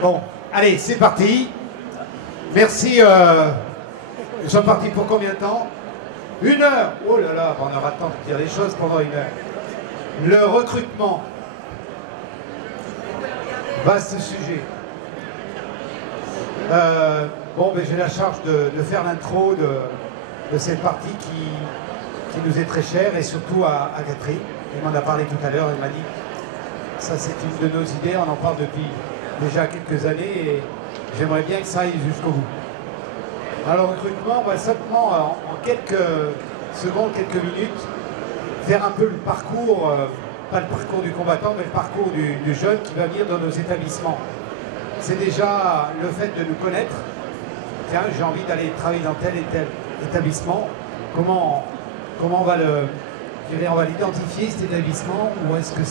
Bon, allez, c'est parti. Merci. Nous sommes partis pour combien de temps? 1 heure. Oh là là, on aura le temps de dire les choses pendant 1 heure. Le recrutement. Vaste sujet. Bon, ben, j'ai la charge de faire l'intro de cette partie qui nous est très chère, et surtout à Catherine. Elle m'en a parlé tout à l'heure, elle m'a dit ça c'est une de nos idées, on en parle depuis déjà quelques années et j'aimerais bien que ça aille jusqu'au bout. Alors le recrutement, on va simplement en quelques secondes, quelques minutes, faire un peu le parcours, pas le parcours du combattant, mais le parcours du jeune qui va venir dans nos établissements. C'est déjà le fait de nous connaître. Tiens, j'ai envie d'aller travailler dans tel et tel établissement. Comment on va l'identifier, cet établissement, ou est-ce que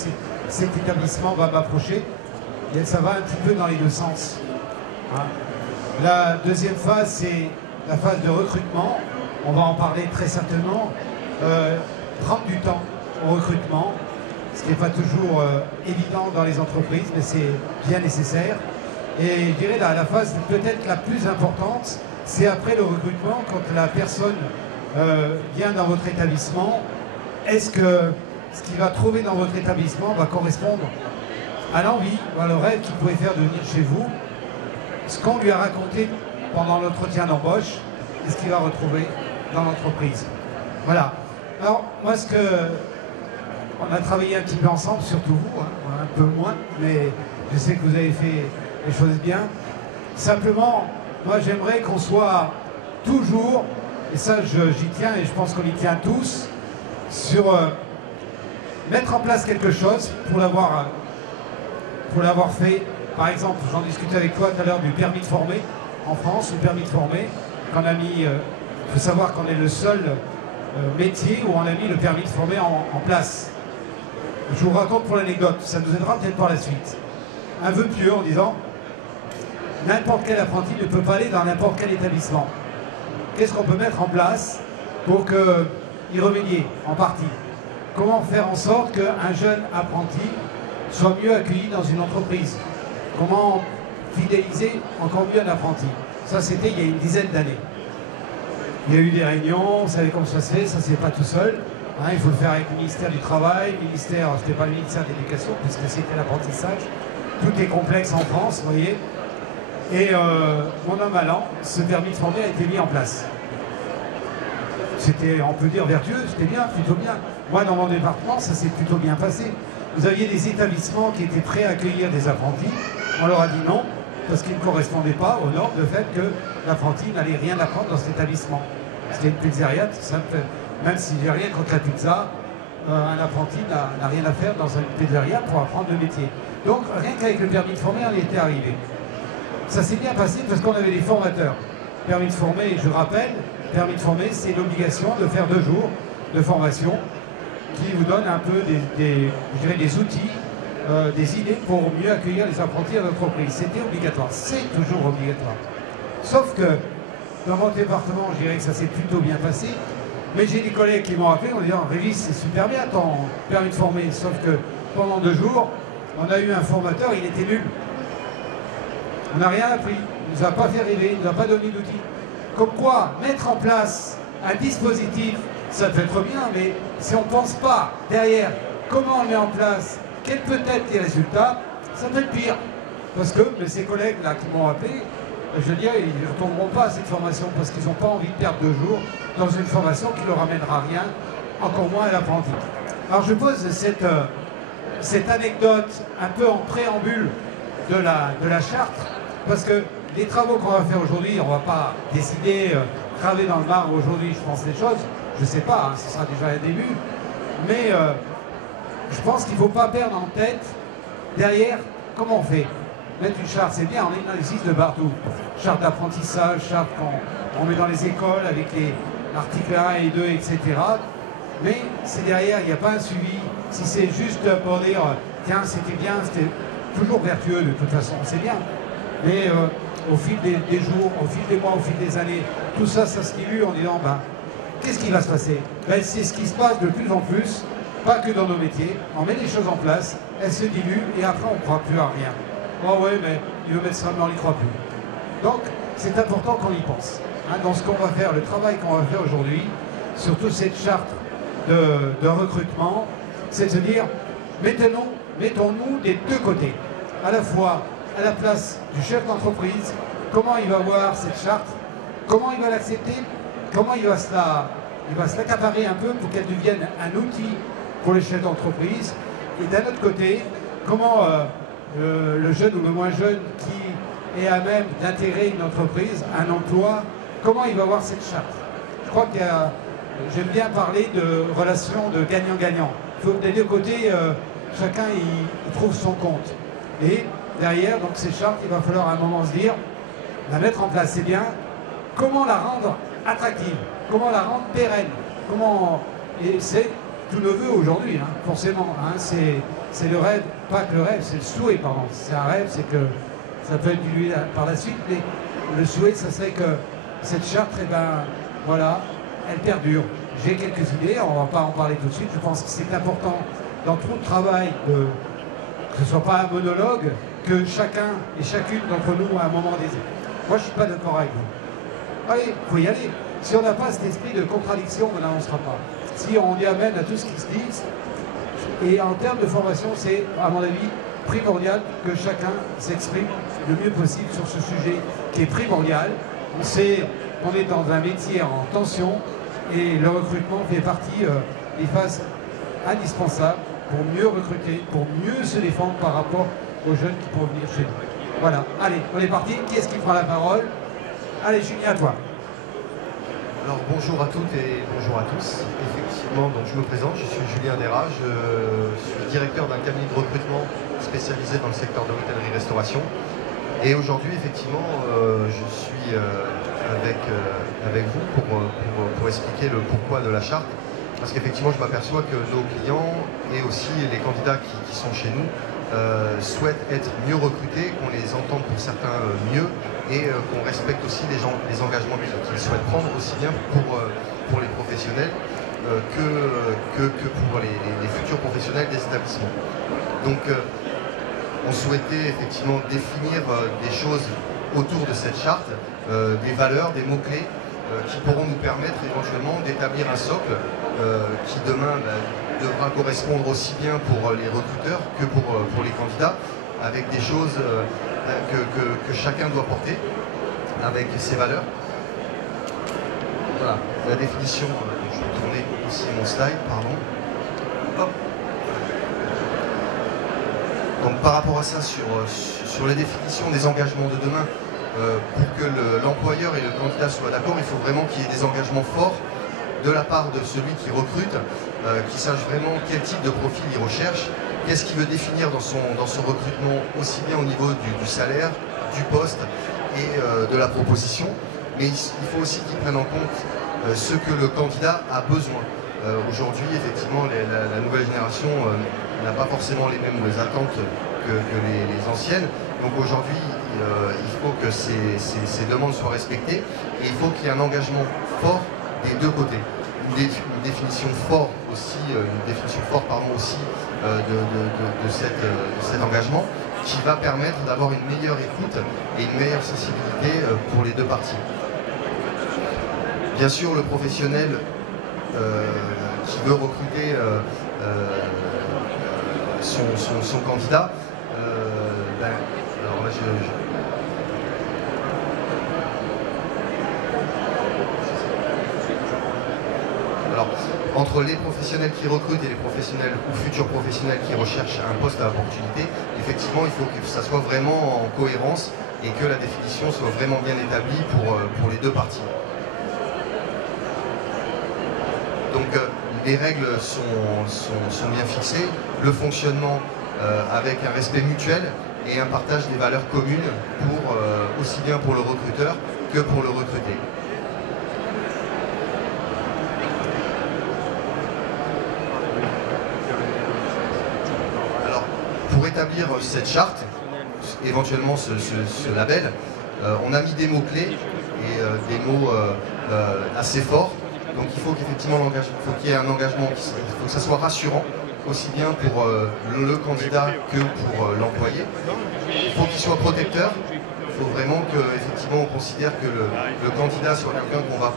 cet établissement va m'approcher? Et ça va un petit peu dans les deux sens. Hein. La deuxième phase, c'est la phase de recrutement. On va en parler très certainement. Prendre du temps au recrutement, ce qui n'est pas toujours évident dans les entreprises, mais c'est bien nécessaire. Et je dirais la phase peut-être la plus importante, c'est après le recrutement, quand la personne vient dans votre établissement, est-ce que ce qu'il va trouver dans votre établissement va correspondre à l'envie, à le rêve qu'il pouvait faire de venir chez vous, ce qu'on lui a raconté pendant l'entretien d'embauche et ce qu'il va retrouver dans l'entreprise. Voilà. Alors, moi, on a travaillé un petit peu ensemble, surtout vous, hein, un peu moins, mais je sais que vous avez fait les choses bien. Simplement, moi, j'aimerais qu'on soit toujours, et ça, j'y tiens, et je pense qu'on y tient tous, sur mettre en place quelque chose pour l'avoir fait. Par exemple, j'en discutais avec toi tout à l'heure du permis de former en France, le permis de former, qu'on a mis, il faut savoir qu'on est le seul métier où on a mis le permis de former en place. Je vous raconte pour l'anecdote, ça nous aidera peut-être par la suite. Un vœu pieux en disant, n'importe quel apprenti ne peut pas aller dans n'importe quel établissement. Qu'est-ce qu'on peut mettre en place pour y remédier en partie? Comment faire en sorte qu'un jeune apprenti soit mieux accueilli dans une entreprise? Comment fidéliser encore mieux un apprenti? Ça, c'était il y a une dizaine d'années. Il y a eu des réunions, vous savez comment ça se fait, ça c'est pas tout seul. Hein, il faut le faire avec le ministère du Travail, c'était pas le ministère de l'Éducation, puisque c'était l'apprentissage. Tout est complexe en France, vous voyez. Et mon homme allant, ce permis de former a été mis en place. C'était, on peut dire, vertueux, c'était bien, plutôt bien. Moi, dans mon département, ça s'est plutôt bien passé. Vous aviez des établissements qui étaient prêts à accueillir des apprentis. On leur a dit non, parce qu'ils ne correspondaient pas aux normes de fait que l'apprenti n'allait rien apprendre dans cet établissement. C'était une pizzeria, tout simple. Même si j'ai rien contre la pizza, un apprenti n'a rien à faire dans une pizzeria pour apprendre le métier. Donc, rien qu'avec le permis de former, on y était arrivé. Ça s'est bien passé parce qu'on avait des formateurs. Permis de former, je rappelle, permis de former, c'est l'obligation de faire 2 jours de formation qui vous donne un peu des outils, des idées pour mieux accueillir les apprentis à l'entreprise. C'était obligatoire, c'est toujours obligatoire. Sauf que dans mon département, je dirais que ça s'est plutôt bien passé, mais j'ai des collègues qui m'ont appelé en disant « Régis, c'est super bien ton permis de former, sauf que pendant 2 jours, on a eu un formateur, il était nul. On n'a rien appris, il ne nous a pas fait rêver, il ne nous a pas donné d'outils. » Comme quoi, mettre en place un dispositif, ça peut être bien, mais si on ne pense pas derrière comment on le met en place, quels peuvent être les résultats, ça peut être pire. Parce que ces collègues-là qui m'ont appelé, je veux dire, ils ne retourneront pas à cette formation parce qu'ils n'ont pas envie de perdre 2 jours dans une formation qui ne leur amènera rien, encore moins à l'apprenti. Alors je pose cette anecdote un peu en préambule de la charte, parce que les travaux qu'on va faire aujourd'hui, on ne va pas décider, graver dans le marbre aujourd'hui, je pense, les choses. Je ne sais pas, hein, ce sera déjà un début. Mais je pense qu'il ne faut pas perdre en tête, derrière, comment on fait. Mettre une charte, c'est bien, on est dans les 6 de partout. Charte d'apprentissage, charte qu'on met dans les écoles avec les articles 1 et 2, etc. Mais c'est derrière, il n'y a pas un suivi. Si c'est juste pour dire, tiens, c'était bien, c'était toujours vertueux de toute façon, c'est bien. Mais au fil des jours, au fil des mois, au fil des années, tout ça, ça se dilue en disant, ben, qu'est-ce qui va se passer? Ben, c'est ce qui se passe de plus en plus, pas que dans nos métiers. On met les choses en place, elles se diluent et après on ne croit plus à rien. Oh ouais, mais il veut mettre ça, mais on n'y croit plus. Donc, c'est important qu'on y pense. Hein, dans ce qu'on va faire, le travail qu'on va faire aujourd'hui, surtout cette charte de recrutement, c'est de se dire, mettons-nous des deux côtés. À la fois à la place du chef d'entreprise, comment il va voir cette charte, comment il va l'accepter, comment il va se l'accaparer un peu pour qu'elle devienne un outil pour les chefs d'entreprise. Et d'un autre côté, comment le jeune ou le moins jeune qui est à même d'intégrer une entreprise, un emploi, comment il va voir cette charte. Je crois que j'aime bien parler de relations de gagnant-gagnant. Des deux côtés, chacun il trouve son compte. Et derrière, donc ces chartes, il va falloir à un moment se dire, la mettre en place, c'est bien, comment la rendre attractive, comment la rendre pérenne, et c'est tout le vœu aujourd'hui, hein, forcément, hein, c'est le rêve, pas que le rêve, c'est le souhait, pardon, c'est un rêve, c'est que ça peut être dilué par la suite, mais le souhait, ça serait que cette charte, eh ben, voilà, elle perdure. J'ai quelques idées, on ne va pas en parler tout de suite, je pense que c'est important dans tout le travail que ce ne soit pas un monologue, que chacun et chacune d'entre nous à un moment désire. Moi, je ne suis pas d'accord avec vous. Allez, il faut y aller. Si on n'a pas cet esprit de contradiction, on n'avancera pas. Si on y amène à tout ce qui se dit, et en termes de formation, c'est, à mon avis, primordial que chacun s'exprime le mieux possible sur ce sujet qui est primordial. On sait qu'on est dans un métier en tension et le recrutement fait partie des phases indispensables pour mieux recruter, pour mieux se défendre par rapport aux jeunes qui pourront venir chez nous. Voilà, allez, on est parti. Qui est-ce qui prend la parole? Allez, Julien, à toi. Alors bonjour à toutes et bonjour à tous. Effectivement, donc je me présente, je suis Julien Dera, je suis directeur d'un cabinet de recrutement spécialisé dans le secteur de l'hôtellerie-restauration. Et aujourd'hui, effectivement, je suis avec vous pour expliquer le pourquoi de la charte. Parce qu'effectivement, je m'aperçois que nos clients et aussi les candidats qui sont chez nous souhaitent être mieux recrutés, qu'on les entende pour certains mieux et qu'on respecte aussi les engagements qu'ils souhaitent prendre aussi bien pour les professionnels que pour les futurs professionnels des établissements. Donc on souhaitait effectivement définir des choses autour de cette charte, des valeurs, des mots-clés qui pourront nous permettre éventuellement d'établir un socle qui demain devra correspondre aussi bien pour les recruteurs que pour les candidats, avec des choses que chacun doit porter, avec ses valeurs. Voilà, la définition, je vais tourner aussi mon slide, pardon. Hop. Donc par rapport à ça, sur la définition des engagements de demain, pour que l'employeur et le candidat soient d'accord, il faut vraiment qu'il y ait des engagements forts de la part de celui qui recrute, qui sache vraiment quel type de profil il recherche, qu'est-ce qu'il veut définir dans son recrutement, aussi bien au niveau du salaire, du poste et de la proposition, mais il faut aussi qu'il prenne en compte ce que le candidat a besoin. Aujourd'hui, effectivement, la nouvelle génération n'a pas forcément les mêmes attentes que les anciennes. Donc aujourd'hui, il faut que ces demandes soient respectées et il faut qu'il y ait un engagement fort des deux côtés. Une définition forte aussi, de cet engagement qui va permettre d'avoir une meilleure écoute et une meilleure sensibilité pour les deux parties. Bien sûr, le professionnel qui veut recruter son candidat, alors là, alors, entre les professionnels qui recrutent et les professionnels ou futurs professionnels qui recherchent un poste à opportunité, effectivement, il faut que ça soit vraiment en cohérence et que la définition soit vraiment bien établie pour les deux parties. Donc, les règles sont bien fixées, le fonctionnement avec un respect mutuel et un partage des valeurs communes aussi bien pour le recruteur que pour le recruté. Alors, pour établir cette charte, éventuellement ce label, on a mis des mots-clés et des mots assez forts. Donc il faut qu'effectivement qu'il y ait un engagement, il faut que ça soit rassurant, aussi bien pour le candidat que pour l'employé. Il faut qu'il soit protecteur. Il faut vraiment qu'effectivement on considère que le candidat soit quelqu'un qu'on va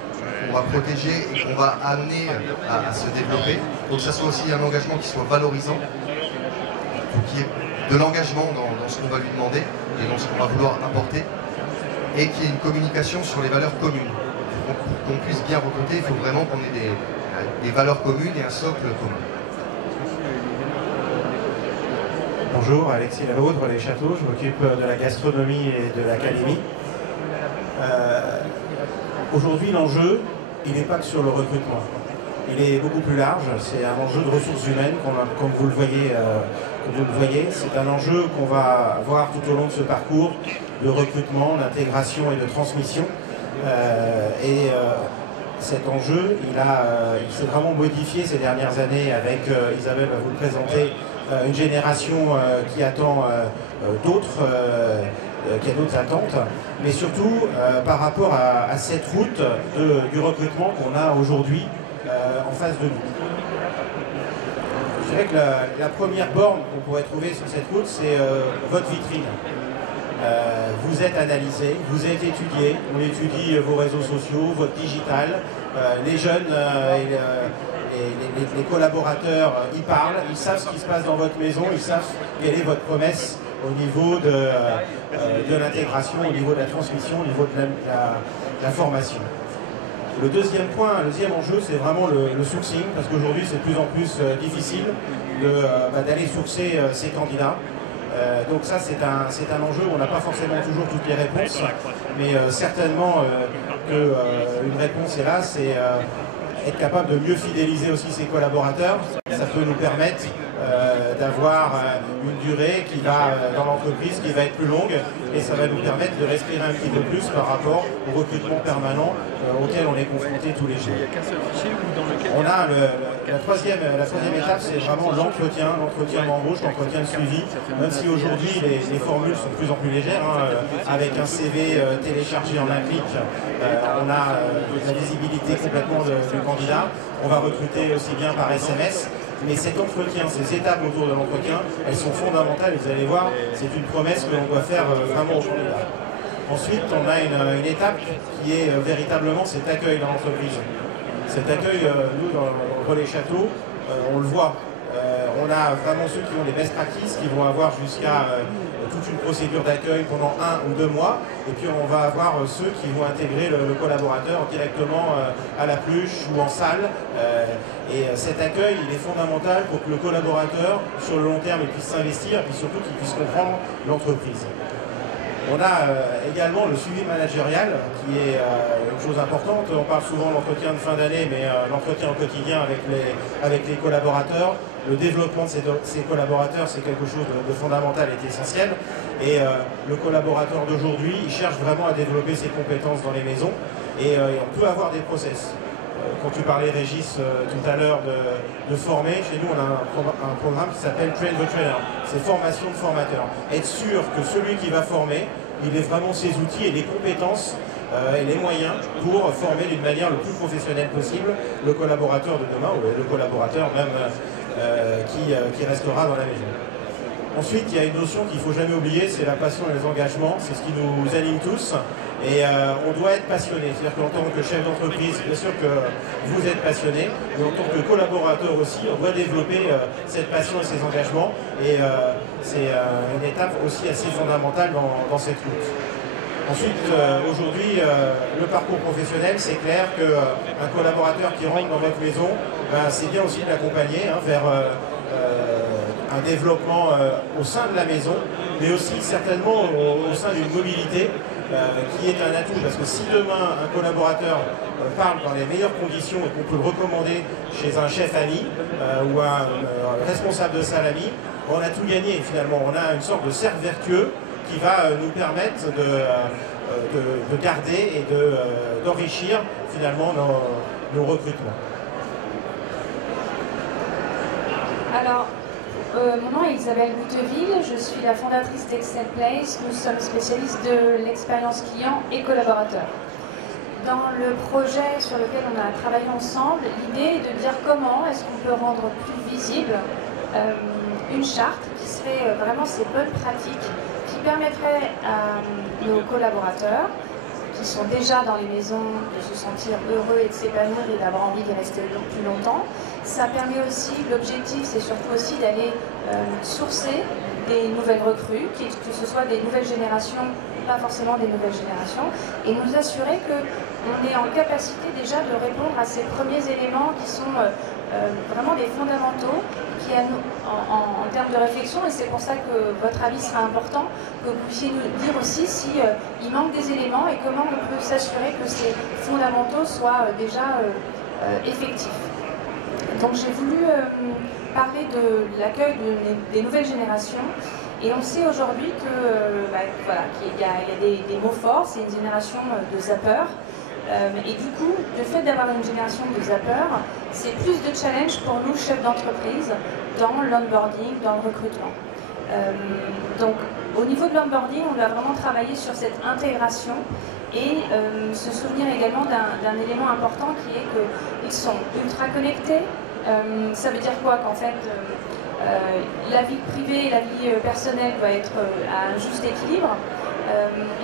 protéger et qu'on va amener à se développer. Il faut que ça soit aussi un engagement qui soit valorisant. Il faut qu'il y ait de l'engagement dans ce qu'on va lui demander et dans ce qu'on va vouloir apporter, et qu'il y ait une communication sur les valeurs communes. Pour qu'on puisse bien recruter, il faut vraiment qu'on ait des valeurs communes et un socle commun. Bonjour, Alexis Lavaudre, Les Châteaux, je m'occupe de la gastronomie et de l'académie. Aujourd'hui, l'enjeu, il n'est pas que sur le recrutement. Il est beaucoup plus large, c'est un enjeu de ressources humaines, comme vous le voyez. C'est un enjeu qu'on va voir tout au long de ce parcours de recrutement, d'intégration et de transmission. Cet enjeu, il s'est vraiment modifié ces dernières années avec, Isabelle va vous le présenter, une génération qui attend qui a d'autres attentes, mais surtout par rapport à cette route du recrutement qu'on a aujourd'hui en face de nous. Je dirais que la première borne qu'on pourrait trouver sur cette route, c'est votre vitrine. Vous êtes analysé, vous êtes étudié, on étudie vos réseaux sociaux, votre digital, les jeunes les collaborateurs y parlent, ils savent ce qui se passe dans votre maison, ils savent quelle est votre promesse au niveau de l'intégration, au niveau de la transmission, au niveau de la formation. Le deuxième point, le deuxième enjeu, c'est vraiment le sourcing, parce qu'aujourd'hui c'est de plus en plus difficile d'aller sourcer ces candidats. Donc ça c'est un enjeu où on n'a pas forcément toujours toutes les réponses, mais certainement qu'une réponse est là, c'est être capable de mieux fidéliser aussi ses collaborateurs. Ça peut nous permettre d'avoir une durée qui va dans l'entreprise qui va être plus longue, et ça va nous permettre de respirer un petit peu plus par rapport au recrutement permanent auquel on est confronté tous les jours. On a la troisième étape, c'est vraiment l'entretien d'embauche, l'entretien de suivi, même si aujourd'hui les formules sont de plus en plus légères, avec un CV téléchargé en un clic, on a la visibilité complètement du candidat. On va recruter aussi bien par SMS. Mais cet entretien, ces étapes autour de l'entretien, elles sont fondamentales, et vous allez voir, c'est une promesse que l'on doit faire vraiment au candidat. Ensuite, on a une étape qui est véritablement cet accueil dans l'entreprise. Cet accueil, nous, dans le Relais Châteaux, on le voit. On a vraiment ceux qui ont des best practices, qui vont avoir jusqu'à toute une procédure d'accueil pendant 1 ou 2 mois, et puis on va avoir ceux qui vont intégrer le collaborateur directement à la pluche ou en salle. Et cet accueil, il est fondamental pour que le collaborateur, sur le long terme, il puisse s'investir, et puis surtout qu'il puisse comprendre l'entreprise. On a également le suivi managérial, qui est une chose importante. On parle souvent de l'entretien de fin d'année, mais l'entretien au quotidien avec les collaborateurs, le développement de ces collaborateurs, c'est quelque chose de fondamental et essentiel. Et le collaborateur d'aujourd'hui, il cherche vraiment à développer ses compétences dans les maisons, et on peut avoir des process. Quand tu parlais, Régis, tout à l'heure de former, chez nous on a un programme qui s'appelle Train the Trainer. C'est formation de formateur. Être sûr que celui qui va former, il ait vraiment ses outils et les compétences et les moyens pour former d'une manière le plus professionnelle possible le collaborateur de demain, ou le collaborateur même qui restera dans la maison. Ensuite, il y a une notion qu'il ne faut jamais oublier, c'est la passion et les engagements. C'est ce qui nous anime tous. Et on doit être passionné. C'est-à-dire qu'en tant que chef d'entreprise, bien sûr que vous êtes passionné, mais en tant que collaborateur aussi, on doit développer cette passion et ces engagements. Et c'est une étape aussi assez fondamentale dans cette route. Ensuite, aujourd'hui, le parcours professionnel, c'est clair qu'un collaborateur qui rentre dans votre maison, c'est bien aussi de l'accompagner vers un développement au sein de la maison, mais aussi certainement au sein d'une mobilité qui est un atout. Parce que si demain un collaborateur parle dans les meilleures conditions et qu'on peut le recommander chez un chef ami ou un responsable de salle ami, on a tout gagné finalement. On a une sorte de cercle vertueux qui va nous permettre de garder et d'enrichir finalement nos recrutements. Alors, mon nom est Isabelle Bouteville, je suis la fondatrice d'Excel Place. Nous sommes spécialistes de l'expérience client et collaborateur. Dans le projet sur lequel on a travaillé ensemble, l'idée est de dire comment est-ce qu'on peut rendre plus visible une charte qui serait vraiment ces bonnes pratiques qui permettraient à nos collaborateurs qui sont déjà dans les maisons de se sentir heureux et de s'épanouir et d'avoir envie d'y rester plus longtemps. Ça permet aussi, l'objectif c'est surtout aussi d'aller sourcer des nouvelles recrues, que ce soit des nouvelles générations, pas forcément des nouvelles générations, et nous assurer qu'on est en capacité déjà de répondre à ces premiers éléments qui sont vraiment des fondamentaux qui, en termes de réflexion, et c'est pour ça que votre avis sera important, que vous puissiez nous dire aussi si il manque des éléments et comment on peut s'assurer que ces fondamentaux soient déjà effectifs. Donc j'ai voulu parler de l'accueil des nouvelles générations, et on sait aujourd'hui que voilà, qu'il y a des mots forts, c'est une génération de zappeurs. Et du coup, le fait d'avoir une génération de zappeurs, c'est plus de challenge pour nous, chefs d'entreprise, dans l'onboarding, dans le recrutement. Donc, au niveau de l'onboarding, on doit vraiment travailler sur cette intégration et se souvenir également d'un élément important qui est qu'ils sont ultra connectés. Ça veut dire quoi? Qu'en fait, la vie privée et la vie personnelle doit être à un juste équilibre.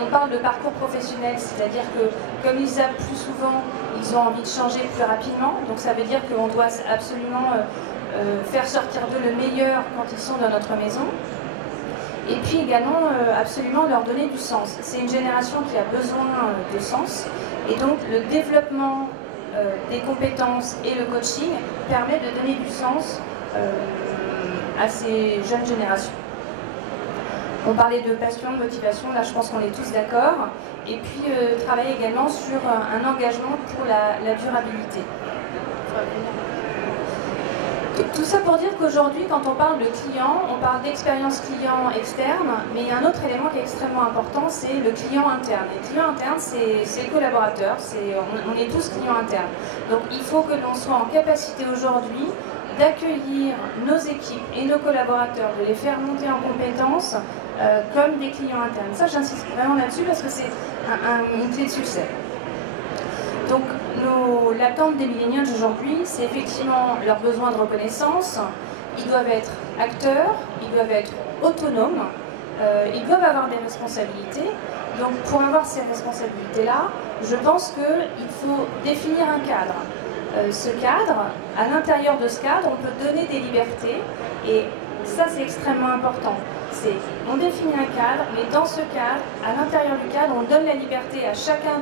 On parle de parcours professionnel, c'est-à-dire que comme ils zappent plus souvent, ils ont envie de changer plus rapidement. Donc ça veut dire qu'on doit absolument faire sortir d'eux le meilleur quand ils sont dans notre maison. Et puis également absolument leur donner du sens. C'est une génération qui a besoin de sens. Et donc le développement des compétences et le coaching permet de donner du sens à ces jeunes générations. On parlait de passion, de motivation, là je pense qu'on est tous d'accord. Et puis travailler également sur un engagement pour la durabilité. Tout ça pour dire qu'aujourd'hui, quand on parle de client, on parle d'expérience client externe, mais il y a un autre élément qui est extrêmement important, c'est le client interne. Et le client interne, c'est le collaborateur, on est tous clients internes. Donc il faut que l'on soit en capacité aujourd'hui d'accueillir nos équipes et nos collaborateurs, de les faire monter en compétences comme des clients internes. Ça, j'insiste vraiment là-dessus parce que c'est une clé de succès. Donc, l'attente des millennials aujourd'hui, c'est effectivement leurs besoins de reconnaissance. Ils doivent être acteurs, ils doivent être autonomes, ils doivent avoir des responsabilités. Donc, pour avoir ces responsabilités-là, je pense qu'il faut définir un cadre. Ce cadre, à l'intérieur de ce cadre, on peut donner des libertés, et ça, c'est extrêmement important. On définit un cadre, mais dans ce cadre, à l'intérieur du cadre, on donne la liberté à chacun,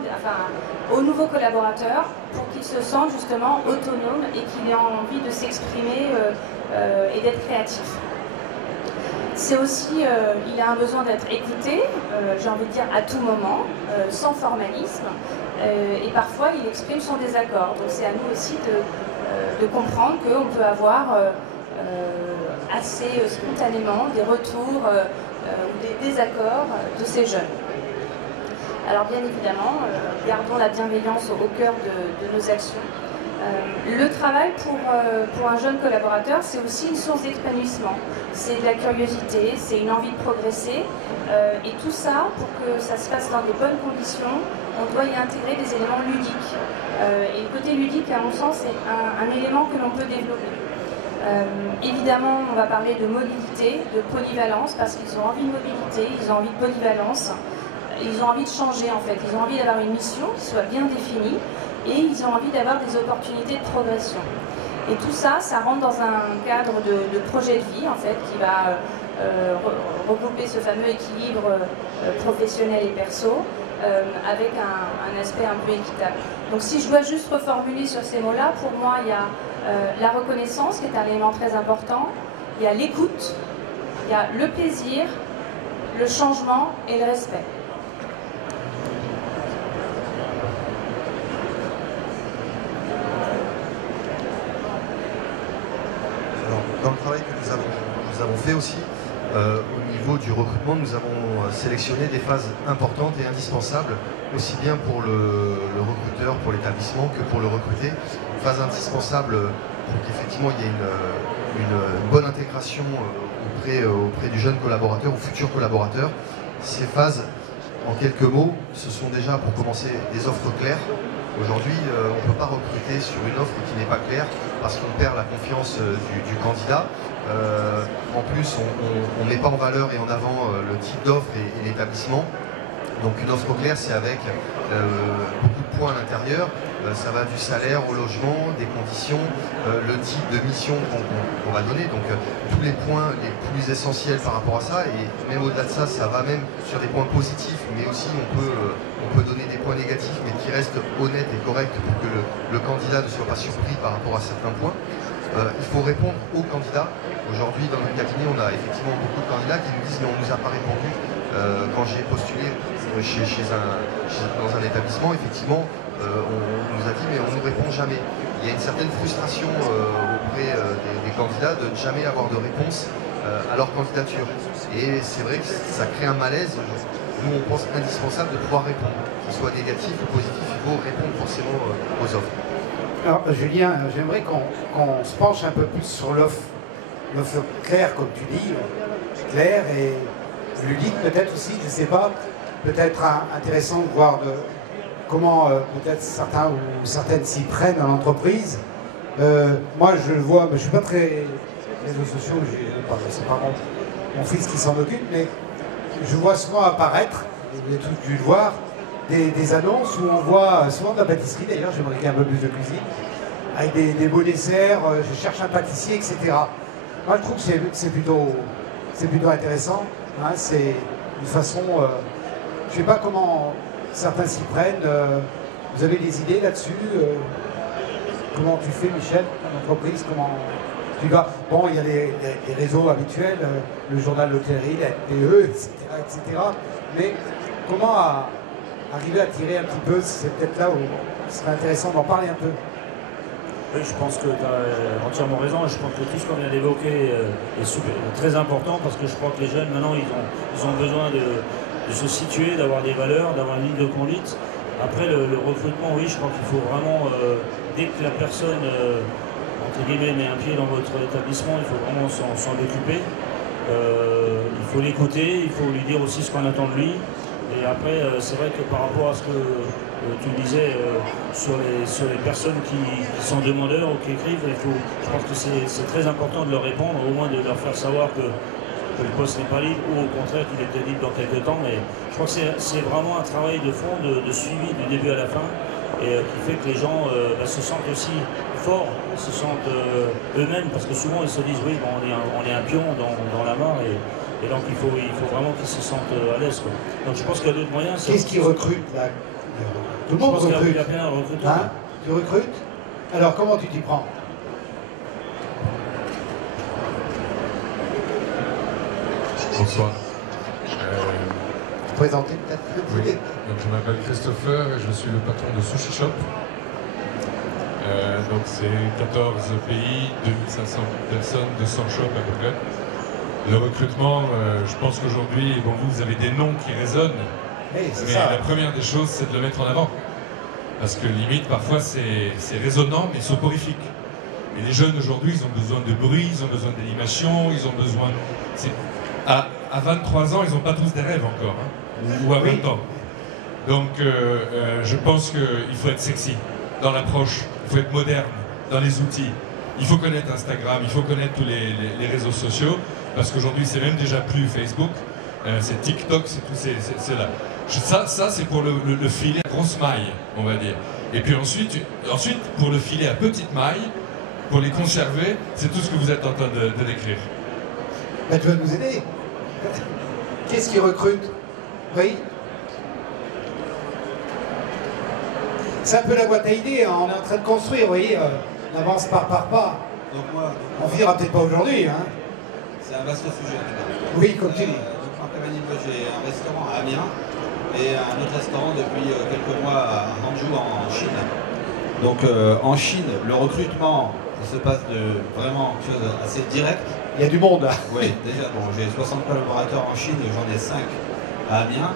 aux nouveaux collaborateurs, pour qu'ils se sentent justement autonomes et qu'ils aient envie de s'exprimer et d'être créatifs. C'est aussi, il a un besoin d'être écouté, j'ai envie de dire à tout moment, sans formalisme, et parfois il exprime son désaccord. Donc c'est à nous aussi de comprendre qu'on peut avoir assez spontanément des retours ou des désaccords de ces jeunes. Alors bien évidemment, gardons la bienveillance au cœur de nos actions. Le travail pour un jeune collaborateur, c'est aussi une source d'épanouissement. C'est de la curiosité, c'est une envie de progresser. Et tout ça, pour que ça se passe dans des bonnes conditions, on doit y intégrer des éléments ludiques. Et le côté ludique, à mon sens, c'est un élément que l'on peut développer. Évidemment, on va parler de mobilité, de polyvalence, parce qu'ils ont envie de mobilité, ils ont envie de polyvalence, ils ont envie de changer en fait, ils ont envie d'avoir une mission qui soit bien définie, et ils ont envie d'avoir des opportunités de progression. Et tout ça, ça rentre dans un cadre de projet de vie en fait, qui va regrouper ce fameux équilibre professionnel et perso, avec un aspect un peu équitable. Donc si je dois juste reformuler sur ces mots-là, pour moi il y a la reconnaissance qui est un élément très important, il y a l'écoute, il y a le plaisir, le changement et le respect. Alors, dans le travail que nous avons fait aussi, au niveau du recrutement, nous avons sélectionné des phases importantes et indispensables, aussi bien pour le recruteur, pour l'établissement, que pour le recruté. Une phase indispensable pour qu'effectivement il y ait une bonne intégration auprès du jeune collaborateur ou futur collaborateur. Ces phases En quelques mots, ce sont déjà pour commencer des offres claires. Aujourd'hui, on ne peut pas recruter sur une offre qui n'est pas claire parce qu'on perd la confiance du candidat. En plus, on ne met pas en valeur et en avant le type d'offre et l'établissement. Donc une offre claire, c'est avec beaucoup de points à l'intérieur. Ça va du salaire au logement, des conditions, le type de mission qu'on va donner. Donc tous les points les plus essentiels par rapport à ça. Et même au-delà de ça, ça va même sur des points positifs. Mais aussi on peut donner des points négatifs, mais qui restent honnêtes et corrects pour que le candidat ne soit pas surpris par rapport à certains points. Il faut répondre aux candidats. Aujourd'hui, dans notre cabinet, on a effectivement beaucoup de candidats qui nous disent mais on ne nous a pas répondu. Quand j'ai postulé dans un établissement, effectivement, on nous a dit mais on ne nous répond jamais. Il y a une certaine frustration auprès des candidats de ne jamais avoir de réponse à leur candidature. Et c'est vrai que ça crée un malaise. Nous, on pense indispensable de pouvoir répondre. Qu'il soit négatif ou positif, il faut répondre forcément aux offres. Alors Julien, j'aimerais qu'on se penche un peu plus sur l'offre claire, comme tu dis, claire et ludique peut-être aussi, je ne sais pas, peut-être intéressant de voir comment peut-être certains ou certaines s'y prennent dans l'entreprise. Moi je le vois, mais je ne suis pas très réseaux sociaux, c'est pas mon fils qui s'en occupe, mais je vois souvent apparaître, vous avez tous dû le voir, des annonces où on voit souvent de la pâtisserie, d'ailleurs j'aimerais qu'il y ait un peu plus de cuisine, avec des beaux desserts, je cherche un pâtissier, etc. Moi je trouve que c'est plutôt intéressant, hein, c'est une façon, je ne sais pas comment certains s'y prennent, vous avez des idées là-dessus, comment tu fais Michel, ton entreprise, comment tu vas, bon il y a les réseaux habituels, le journal de l'hôtellerie, la NPE, etc., mais comment arriver à tirer un petit peu, c'est peut-être là où ce serait intéressant d'en parler un peu. Oui, je pense que tu as entièrement raison. Je pense que tout ce qu'on vient d'évoquer est très important parce que je crois que les jeunes, maintenant, ils ont besoin de se situer, d'avoir des valeurs, d'avoir une ligne de conduite. Après, le recrutement, oui, je crois qu'il faut vraiment, dès que la personne, entre guillemets, met un pied dans votre établissement, il faut vraiment s'en occuper. Il faut l'écouter, il faut lui dire aussi ce qu'on attend de lui. Et après, c'est vrai que par rapport à ce que tu me disais sur les personnes qui sont demandeurs ou qui écrivent, je pense que c'est très important de leur répondre, au moins de leur faire savoir que le poste n'est pas libre ou au contraire qu'il était libre dans quelques temps. Mais je crois que c'est vraiment un travail de fond, de suivi du début à la fin et qui fait que les gens se sentent aussi forts, se sentent eux-mêmes parce que souvent ils se disent oui, bon, on est un pion dans la mare et donc il faut vraiment qu'ils se sentent à l'aise. Donc je pense qu'il y a d'autres moyens. Qu'est-ce qui recrute là? Tout le monde recrute. Il y a plein de recruteurs. Hein? Tu recrutes? Alors comment tu t'y prends? Bonsoir. Présenter peut-être? Oui. Donc, je m'appelle Christopher et je suis le patron de Sushi Shop. Donc c'est 14 pays, 2500 personnes, 200 shops à peu près. Le recrutement, je pense qu'aujourd'hui, bon, vous avez des noms qui résonnent, mais la première des choses, c'est de le mettre en avant. Parce que limite, parfois, c'est résonnant, mais soporifique. Et les jeunes, aujourd'hui, ils ont besoin de bruit, ils ont besoin d'animation, ils ont besoin... À 23 ans, ils n'ont pas tous des rêves encore, hein, ou à 20 ans. Donc, je pense qu'il faut être sexy dans l'approche, il faut être moderne dans les outils. Il faut connaître Instagram, il faut connaître tous les réseaux sociaux, parce qu'aujourd'hui, c'est même déjà plus Facebook, c'est TikTok, c'est tout, c'est là. Ça c'est pour le filet à grosse maille, on va dire. Et puis ensuite, pour le filet à petite maille, pour les conserver, c'est tout ce que vous êtes en train de décrire. Ben, tu vas nous aider. Qu'est-ce qui recrute? Oui. C'est un peu la boîte à idées, hein. On est en train de construire, vous voyez, on avance pas par pas. Donc moi, on finira peut-être pas aujourd'hui. Hein. C'est un vaste sujet. Oui, comme tu dis. Donc en Camargue, j'ai un restaurant à Amiens et un autre restaurant depuis quelques mois à Hangzhou en Chine. Donc en Chine, le recrutement se passe de vraiment quelque chose assez direct. Il y a du monde. Oui, déjà, bon, j'ai 60 collaborateurs en Chine et j'en ai 5 à Amiens.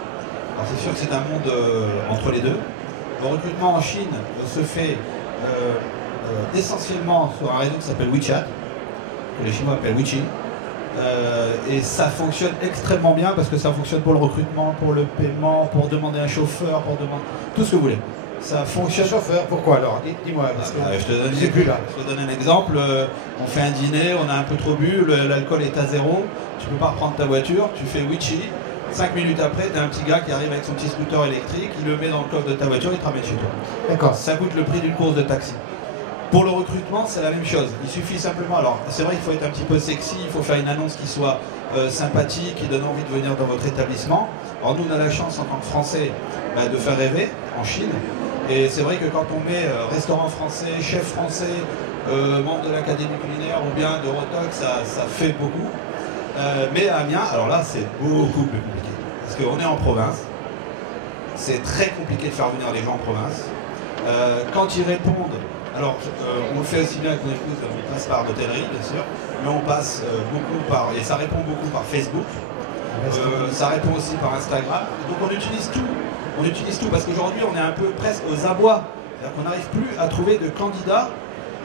Alors c'est sûr que c'est un monde entre les deux. Le recrutement en Chine se fait essentiellement sur un réseau qui s'appelle WeChat, que les Chinois appellent WeChat. Et ça fonctionne extrêmement bien parce que ça fonctionne pour le recrutement, pour le paiement, pour demander un chauffeur, pour demander tout ce que vous voulez. Ça fonctionne. Chauffeur, pourquoi alors? Dis-moi. Je te donne un exemple. On fait un dîner, on a un peu trop bu, l'alcool est à 0, tu peux pas reprendre ta voiture, tu fais Wichi. 5 minutes après, tu as un petit gars qui arrive avec son petit scooter électrique, il le met dans le coffre de ta voiture, il te ramène chez toi. D'accord. Ça coûte le prix d'une course de taxi. Pour le recrutement, c'est la même chose. Il suffit simplement, alors c'est vrai qu'il faut être un petit peu sexy, il faut faire une annonce qui soit sympathique, qui donne envie de venir dans votre établissement. Alors nous, on a la chance en tant que Français de faire rêver en Chine. Et c'est vrai que quand on met restaurant français, chef français, membre de l'académie culinaire ou bien de Rotox, ça fait beaucoup. Mais à Amiens, alors là, c'est beaucoup plus compliqué. Parce qu'on est en province. C'est très compliqué de faire venir les gens en province. Quand ils répondent, alors on le fait aussi bien avec mon épouse, on passe par l'hôtellerie, bien sûr, mais on passe beaucoup par, et ça répond beaucoup par Facebook. Ça répond aussi par Instagram. Donc on utilise tout. On utilise tout parce qu'aujourd'hui, on est un peu presque aux abois. C'est-à-dire qu'on n'arrive plus à trouver de candidats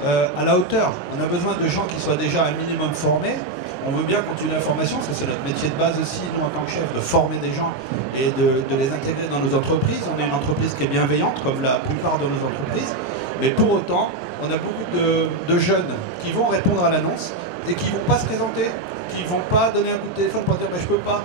à la hauteur. On a besoin de gens qui soient déjà un minimum formés. On veut bien continuer la formation, parce que c'est notre métier de base aussi, nous en tant que chef, de former des gens et de les intégrer dans nos entreprises. On est une entreprise qui est bienveillante, comme la plupart de nos entreprises. Mais pour autant, on a beaucoup de jeunes qui vont répondre à l'annonce et qui ne vont pas se présenter, qui ne vont pas donner un coup de téléphone pour dire « mais je peux pas »,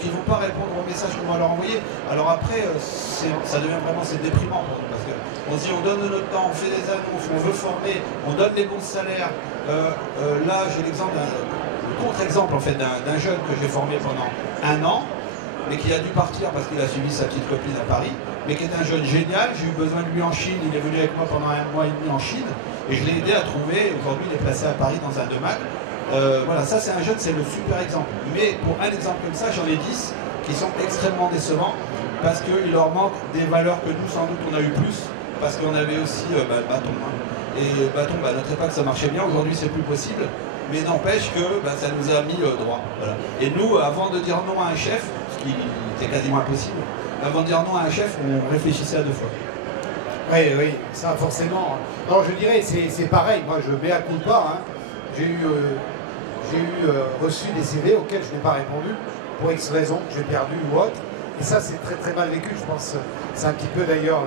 qui ne vont pas répondre aux messages qu'on va leur envoyer. Alors après, ça devient vraiment déprimant pour nous, parce qu'on se dit on donne de notre temps, on fait des annonces, on veut former, on donne les bons salaires. Là, j'ai l'exemple contre-exemple en fait d'un jeune que j'ai formé pendant 1 an, mais qui a dû partir parce qu'il a suivi sa petite copine à Paris, mais qui est un jeune génial. J'ai eu besoin de lui en Chine, il est venu avec moi pendant 1 mois et demi en Chine, et je l'ai aidé à trouver. Aujourd'hui, il est placé à Paris dans un DEMAC. Voilà, ça c'est un jeune, c'est le super exemple. Mais pour un exemple comme ça, j'en ai 10 qui sont extrêmement décevants parce qu'il leur manque des valeurs que nous, sans doute, on a eu plus, parce qu'on avait aussi le bâton. Et bâton, à notre époque, ça marchait bien. Aujourd'hui, c'est plus possible. Mais n'empêche que ça nous a mis droit. Voilà. Et nous, avant de dire non à un chef, ce qui était quasiment impossible, avant de dire non à un chef, on réfléchissait à 2 fois. Oui, ça forcément. Non, je dirais, c'est pareil. Moi, je mets à coup de part. J'ai reçu des CV auxquels je n'ai pas répondu, pour X raisons, que j'ai perdu ou autre. Et ça, c'est très très mal vécu. Je pense c'est un petit peu d'ailleurs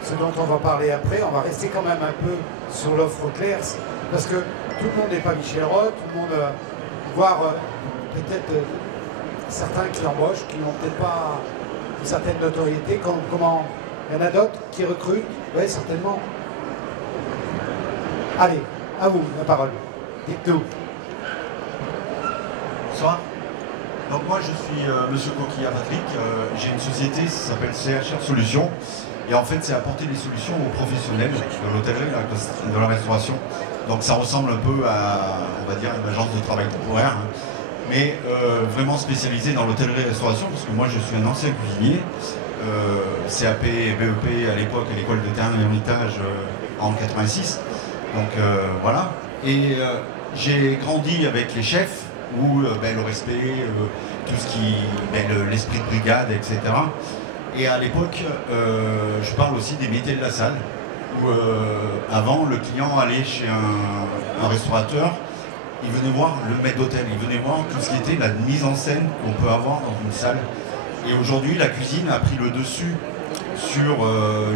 ce dont on va parler après. On va rester quand même un peu sur l'offre claire, parce que tout le monde n'est pas Michel Roth, tout le monde, voire peut-être certains qui embauchent, qui n'ont peut-être pas une certaine notoriété. Comment il y en a d'autres qui recrutent? Oui, certainement. Allez, à vous la parole. Dites-nous. Bonsoir. Donc moi je suis Monsieur Coquilla Patrick, j'ai une société qui s'appelle CHR Solutions, et en fait c'est apporter des solutions aux professionnels de l'hôtellerie, de la restauration. Donc ça ressemble un peu à, on va dire, une agence de travail temporaire, mais vraiment spécialisée dans l'hôtellerie-restauration, parce que moi je suis un ancien cuisinier, CAP, BEP à l'époque à l'école de terrain et Hermitage en 86. Donc voilà. Et j'ai grandi avec les chefs, où le respect, tout ce qui, l'esprit de brigade, etc. Et à l'époque, je parle aussi des métiers de la salle, où avant le client allait chez un restaurateur, il venait voir le maître d'hôtel, il venait voir tout ce qui était la mise en scène qu'on peut avoir dans une salle. Et aujourd'hui, la cuisine a pris le dessus sur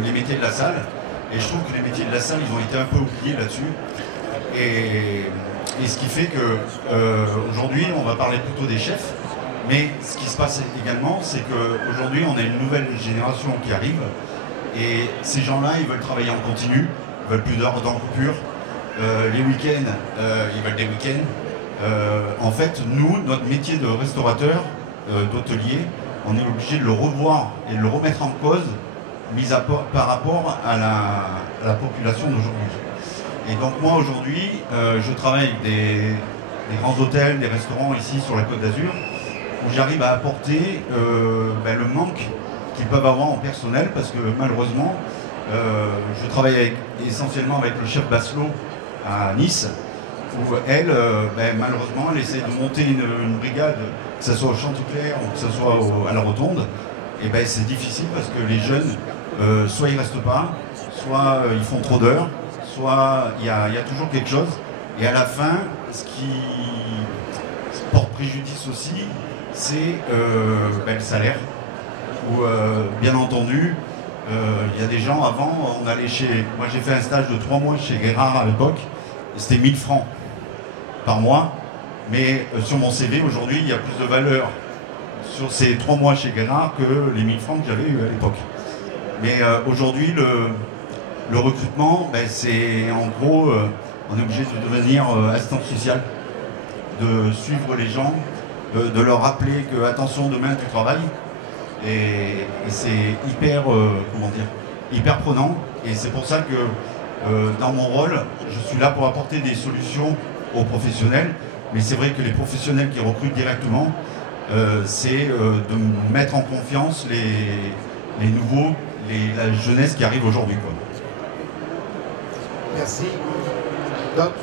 les métiers de la salle. Et je trouve que les métiers de la salle, ils ont été un peu oubliés là-dessus. Et ce qui fait que aujourd'hui, on va parler plutôt des chefs. Mais ce qui se passe également, c'est qu'aujourd'hui, on a une nouvelle génération qui arrive. Et ces gens-là, ils veulent travailler en continu, ils veulent plus d'heures en coupure. Les week-ends, ils veulent des week-ends. En fait, nous, notre métier de restaurateur, d'hôtelier, on est obligé de le revoir et de le remettre en cause, par rapport à la population d'aujourd'hui. Et donc moi aujourd'hui, je travaille avec des grands hôtels, des restaurants ici sur la Côte d'Azur, où j'arrive à apporter le manque qu'ils peuvent avoir en personnel, parce que malheureusement, je travaille essentiellement avec le chef Basselot à Nice, où elle, malheureusement, elle essaie de monter une brigade, que ce soit au Chanticleer ou que ce soit à la Rotonde, et c'est difficile parce que les jeunes, soit ils restent pas, soit ils font trop d'heures, soit il y a toujours quelque chose, et à la fin, ce qui porte préjudice aussi, c'est le salaire. Où, bien entendu, il y a des gens, avant, on allait chez... Moi, j'ai fait un stage de 3 mois chez Guérard à l'époque, et c'était 1000 francs par mois. Mais sur mon CV, aujourd'hui, il y a plus de valeur sur ces 3 mois chez Guérard que les 1000 francs que j'avais eu à l'époque. Mais aujourd'hui, le recrutement, c'est en gros, on est obligé de devenir assistant social, de suivre les gens, de leur rappeler que attention, demain tu travailles. Et c'est hyper, hyper prenant. Et c'est pour ça que dans mon rôle, je suis là pour apporter des solutions aux professionnels. Mais c'est vrai que les professionnels qui recrutent directement, c'est de mettre en confiance les nouveaux, la jeunesse qui arrive aujourd'hui. Merci. D'autres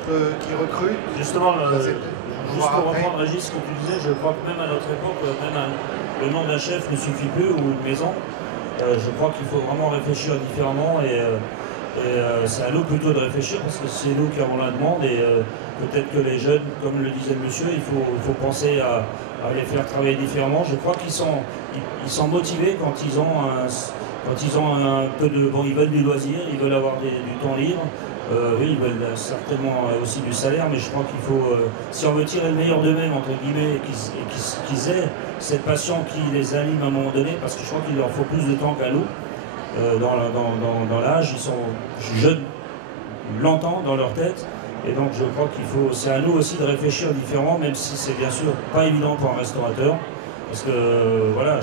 qui recrutent? Justement, juste pour reprendre, Régis, ce que tu disais, je crois que même à notre époque, le nom d'un chef ne suffit plus, ou une maison. Je crois qu'il faut vraiment réfléchir différemment, et c'est à nous plutôt de réfléchir, parce que c'est nous qui avons la demande, et peut-être que les jeunes, comme le disait le monsieur, il faut penser à les faire travailler différemment. Je crois qu'ils sont motivés quand ils ont un peu de... Bon, ils veulent du loisir, ils veulent avoir du temps libre. Oui, ils veulent certainement aussi du salaire, mais je crois qu'il faut, si on veut tirer le meilleur d'eux-mêmes, entre guillemets, et qu'ils aient cette passion qui les anime à un moment donné, parce que je crois qu'il leur faut plus de temps qu'à nous, dans l'âge, ils sont jeunes longtemps dans leur tête, et donc je crois qu'il faut, c'est à nous aussi de réfléchir différemment, même si c'est bien sûr pas évident pour un restaurateur, parce que voilà,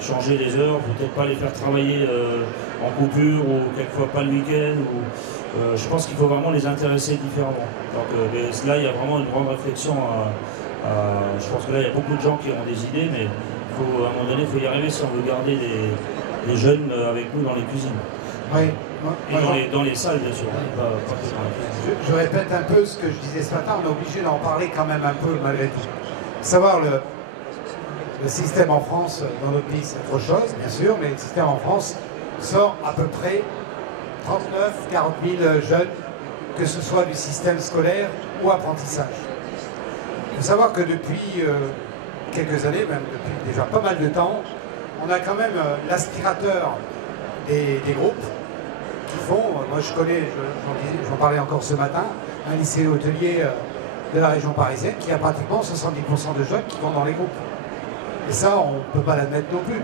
changer les heures, peut-être pas les faire travailler en coupure, ou quelquefois pas le week-end, je pense qu'il faut vraiment les intéresser différemment. Donc là, il y a vraiment une grande réflexion. Je pense que là, il y a beaucoup de gens qui ont des idées, mais à un moment donné, il faut y arriver si on veut garder les jeunes avec nous dans les cuisines. Oui. Et dans les salles, bien sûr. Pas que dans la cuisine. Je répète un peu ce que je disais ce matin, on est obligé d'en parler quand même un peu, malgré tout. Savoir le système en France, dans notre pays, c'est autre chose, bien sûr, mais le système en France sort à peu près 39-40 000 jeunes, que ce soit du système scolaire ou apprentissage. Il faut savoir que depuis quelques années, même depuis déjà pas mal de temps, on a quand même l'aspirateur des groupes qui font, moi je connais, j'en parlais encore ce matin, un lycée hôtelier de la région parisienne qui a pratiquement 70% de jeunes qui vont dans les groupes. Et ça, on ne peut pas l'admettre non plus.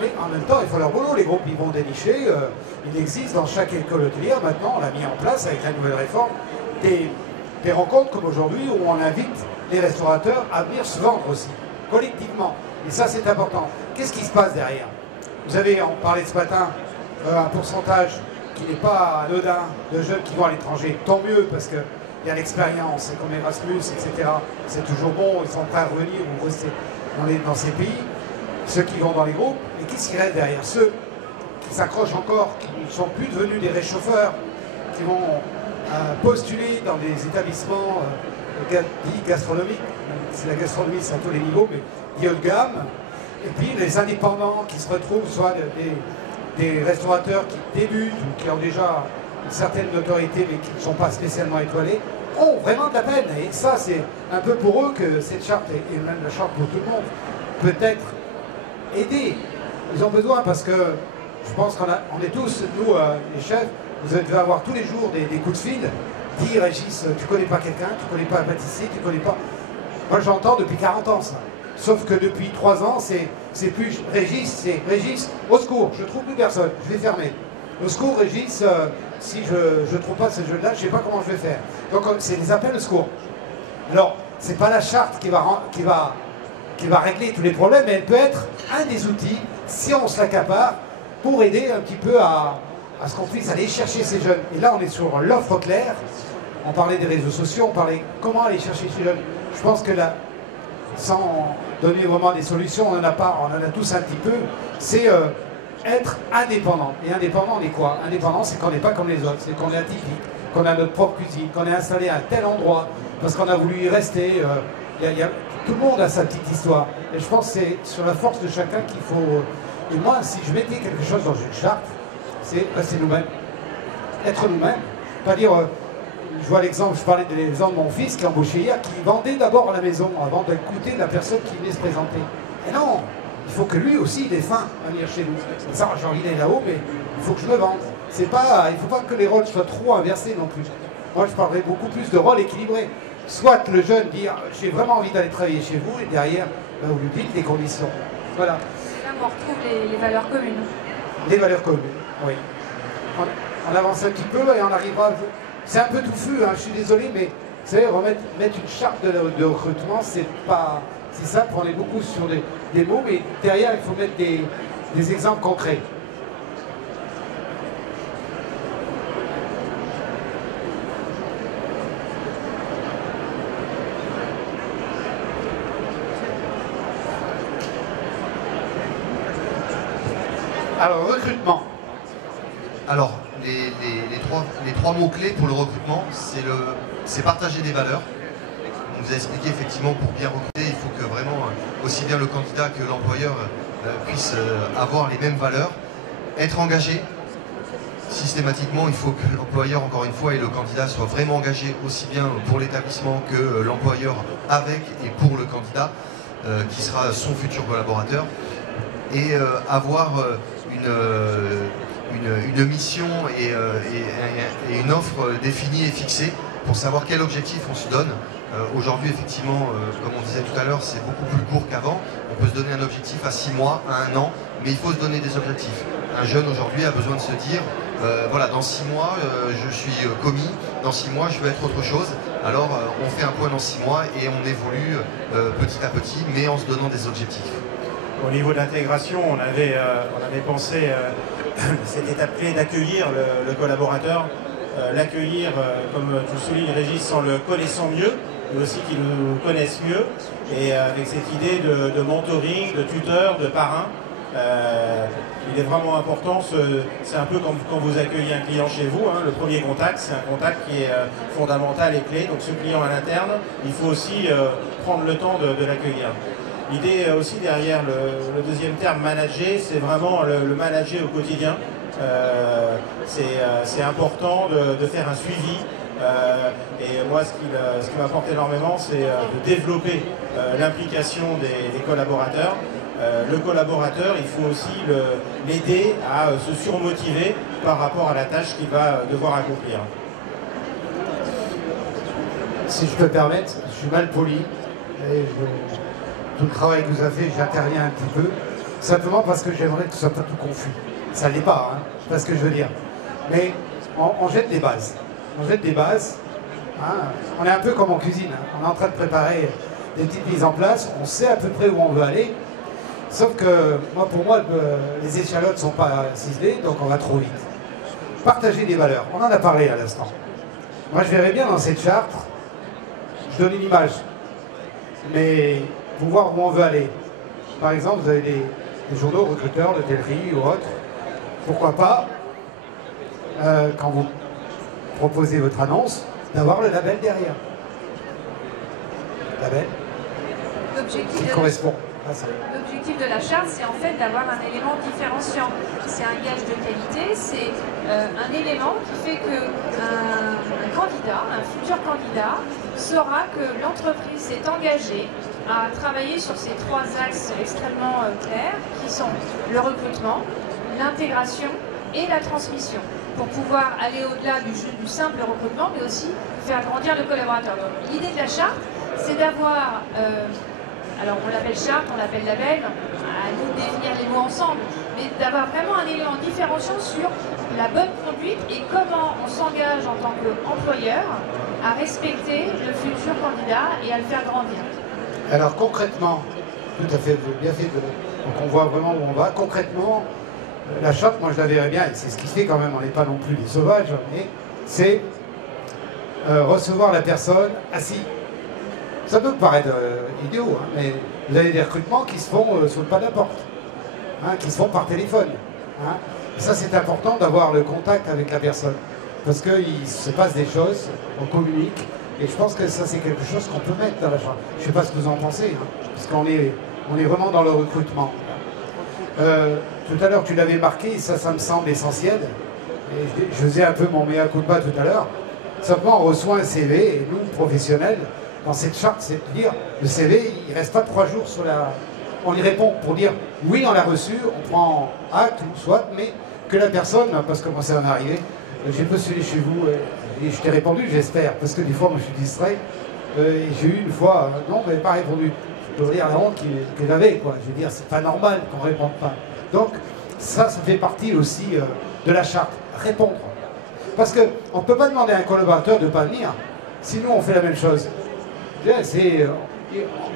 Mais en même temps, il faut leur boulot. Les groupes, ils vont dénicher. Il existe dans chaque école hôtelière, maintenant, on l'a mis en place avec la nouvelle réforme, des rencontres comme aujourd'hui où on invite les restaurateurs à venir se vendre aussi, collectivement. Et ça, c'est important. Qu'est-ce qui se passe derrière? Vous avez, on parlait ce matin, un pourcentage qui n'est pas anodin de jeunes qui vont à l'étranger. Tant mieux, parce qu'il y a l'expérience, c'est comme Erasmus, etc. C'est toujours bon, ils sont prêts à revenir ou rester dans ces pays. Ceux qui vont dans les groupes, et qu'est-ce qui reste derrière? Ceux qui s'accrochent encore, qui ne sont plus devenus des réchauffeurs, qui vont postuler dans des établissements dits gastronomiques. C'est la gastronomie, c'est à tous les niveaux, mais dit haut de gamme. Et puis les indépendants qui se retrouvent, soit des restaurateurs qui débutent ou qui ont déjà une certaine notoriété mais qui ne sont pas spécialement étoilés, ont vraiment de la peine. Et ça, c'est un peu pour eux que cette charte, et même la charte pour tout le monde, peut être aider. Ils ont besoin parce que je pense qu'on est tous, nous les chefs, vous devez avoir tous les jours des coups de fil. Dis Régis, tu connais pas quelqu'un, tu connais pas un pâtissier, tu connais pas... Moi j'entends depuis 40 ans ça. Sauf que depuis 3 ans, c'est plus Régis, c'est Régis, au secours, je trouve plus personne, je vais fermer. Au secours Régis, si je ne trouve pas ce jeu-là, je ne sais pas comment je vais faire. Donc c'est des appels au secours. Alors, c'est pas la charte qui va régler tous les problèmes, mais elle peut être un des outils, si on se l'accapare, pour aider un petit peu à ce qu'on puisse aller chercher ces jeunes. Et là, on est sur l'offre claire. On parlait des réseaux sociaux, on parlait comment aller chercher ces jeunes. Je pense que là, sans donner vraiment des solutions, on en a tous un petit peu, c'est être indépendant. Et indépendant, on est quoi? Indépendant, c'est qu'on n'est pas comme les autres, c'est qu'on est atypique, qu'on a notre propre cuisine, qu'on est installé à un tel endroit, parce qu'on a voulu y rester. Tout le monde a sa petite histoire. Et je pense que c'est sur la force de chacun qu'il faut... Et moi, si je mettais quelque chose dans une charte, c'est rester nous-mêmes. Être nous-mêmes. Pas dire, je vois l'exemple, je parlais de l'exemple de mon fils qui est embauché hier, qui vendait d'abord la maison avant d'écouter la personne qui venait se présenter. Et non, il faut que lui aussi il ait faim à venir chez nous. Ça, j'ai envie d'aller là-haut, mais il faut que je me vende. Il ne faut pas que les rôles soient trop inversés non plus. Moi, je parlerais beaucoup plus de rôles équilibrés. Soit le jeune dire j'ai vraiment envie d'aller travailler chez vous, et derrière, vous lui dites les conditions. Voilà. Et là, on retrouve les valeurs communes. Les valeurs communes, oui. On avance un petit peu et on arrivera. C'est un peu touffu, hein, je suis désolé, mais vous savez, mettre une charte de recrutement, c'est pas. C'est simple, on est beaucoup sur des mots, mais derrière, il faut mettre des exemples concrets. Alors, recrutement. Alors, les trois mots-clés pour le recrutement, c'est partager des valeurs. On vous a expliqué effectivement, pour bien recruter, il faut que vraiment, aussi bien le candidat que l'employeur puissent avoir les mêmes valeurs. Être engagé. Systématiquement, il faut que l'employeur, encore une fois, et le candidat soient vraiment engagés aussi bien pour l'établissement que l'employeur avec et pour le candidat, qui sera son futur collaborateur. Et avoir une mission et une offre définie et fixée pour savoir quel objectif on se donne. Aujourd'hui, effectivement, comme on disait tout à l'heure, c'est beaucoup plus court qu'avant. On peut se donner un objectif à 6 mois, à 1 an, mais il faut se donner des objectifs. Un jeune aujourd'hui a besoin de se dire, voilà, dans 6 mois, je suis commis, dans 6 mois, je veux être autre chose. Alors, on fait un point dans 6 mois et on évolue petit à petit, mais en se donnant des objectifs. Au niveau de l'intégration, on avait pensé cette étape clé d'accueillir le collaborateur, l'accueillir, comme tu le soulignes Régis, en le connaissant mieux, mais aussi qu'il nous connaisse mieux, et avec cette idée de mentoring, de tuteur, de parrain. Il est vraiment important, c'est un peu comme quand vous accueillez un client chez vous, hein, le premier contact, c'est un contact qui est fondamental et clé. Donc ce client à l'interne, il faut aussi prendre le temps de l'accueillir. L'idée aussi derrière le deuxième terme, manager, c'est vraiment le manager au quotidien. C'est important de faire un suivi. Et moi, ce qui m'apporte énormément, c'est de développer l'implication des collaborateurs. Le collaborateur, il faut aussi l'aider à se surmotiver par rapport à la tâche qu'il va devoir accomplir. Si je peux me permettre, je suis mal poli. Tout le travail que vous avez fait, j'interviens un petit peu, simplement parce que j'aimerais que ce soit pas tout confus. Ça ne l'est pas, hein, c'est pas ce que je veux dire. Mais on jette des bases. On jette des bases. Hein. On est un peu comme en cuisine. Hein. On est en train de préparer des petites mises en place. On sait à peu près où on veut aller. Sauf que, pour moi, les échalotes ne sont pas ciselées, donc on va trop vite. Partager des valeurs. On en a parlé à l'instant. Moi, je verrais bien dans cette charte, je donne une image. Mais pour voir où on veut aller. Par exemple, vous avez des journaux recruteurs, l'hôtellerie ou autres. Pourquoi pas, quand vous proposez votre annonce, d'avoir le label derrière. Label qui correspond à ça. L'objectif de la charte, c'est en fait d'avoir un élément différenciant. C'est un gage de qualité, c'est un élément qui fait qu'un candidat, un futur candidat, saura que l'entreprise s'est engagée à travailler sur ces 3 axes extrêmement clairs, qui sont le recrutement, l'intégration et la transmission, pour pouvoir aller au-delà du simple recrutement, mais aussi faire grandir le collaborateur. L'idée de la charte, c'est d'avoir, alors on l'appelle charte, on l'appelle label, à nous de définir les mots ensemble, mais d'avoir vraiment un élément différenciant sur la bonne conduite et comment on s'engage en tant qu'employeur à respecter le futur candidat et à le faire grandir. Alors concrètement, tout à fait, bien fait, donc on voit vraiment où on va. Concrètement, la charte, moi je la verrais bien, et c'est ce qui fait quand même, on n'est pas non plus des sauvages, mais c'est recevoir la personne assis. Ça peut paraître idiot, hein, mais vous avez des recrutements qui se font sur le pas de la porte, hein, qui se font par téléphone. Hein. Et ça c'est important d'avoir le contact avec la personne, parce qu'il se passe des choses, on communique. Et je pense que ça, c'est quelque chose qu'on peut mettre dans la charte. Je ne sais pas ce que vous en pensez, hein, parce qu'on est vraiment dans le recrutement. Tout à l'heure, tu l'avais marqué, ça me semble essentiel. Et je faisais un peu mon mea culpa tout à l'heure. Simplement, on reçoit un CV, et nous, professionnels, dans cette charte, c'est de dire, le CV, il ne reste pas 3 jours sur la... On y répond pour dire, oui, on l'a reçu, on prend acte, ou soit, mais que la personne, parce que moi, ça m'est arrivé, j'ai postulé chez vous, et je t'ai répondu, j'espère, parce que des fois, moi, je suis distrait, et j'ai eu une fois, non, vous n'avez pas répondu. Je peux dire la honte que j'avais, quoi. Je veux dire, c'est pas normal qu'on ne réponde pas. Donc, ça fait partie aussi de la charte, répondre. Parce qu'on ne peut pas demander à un collaborateur de ne pas venir, sinon on fait la même chose.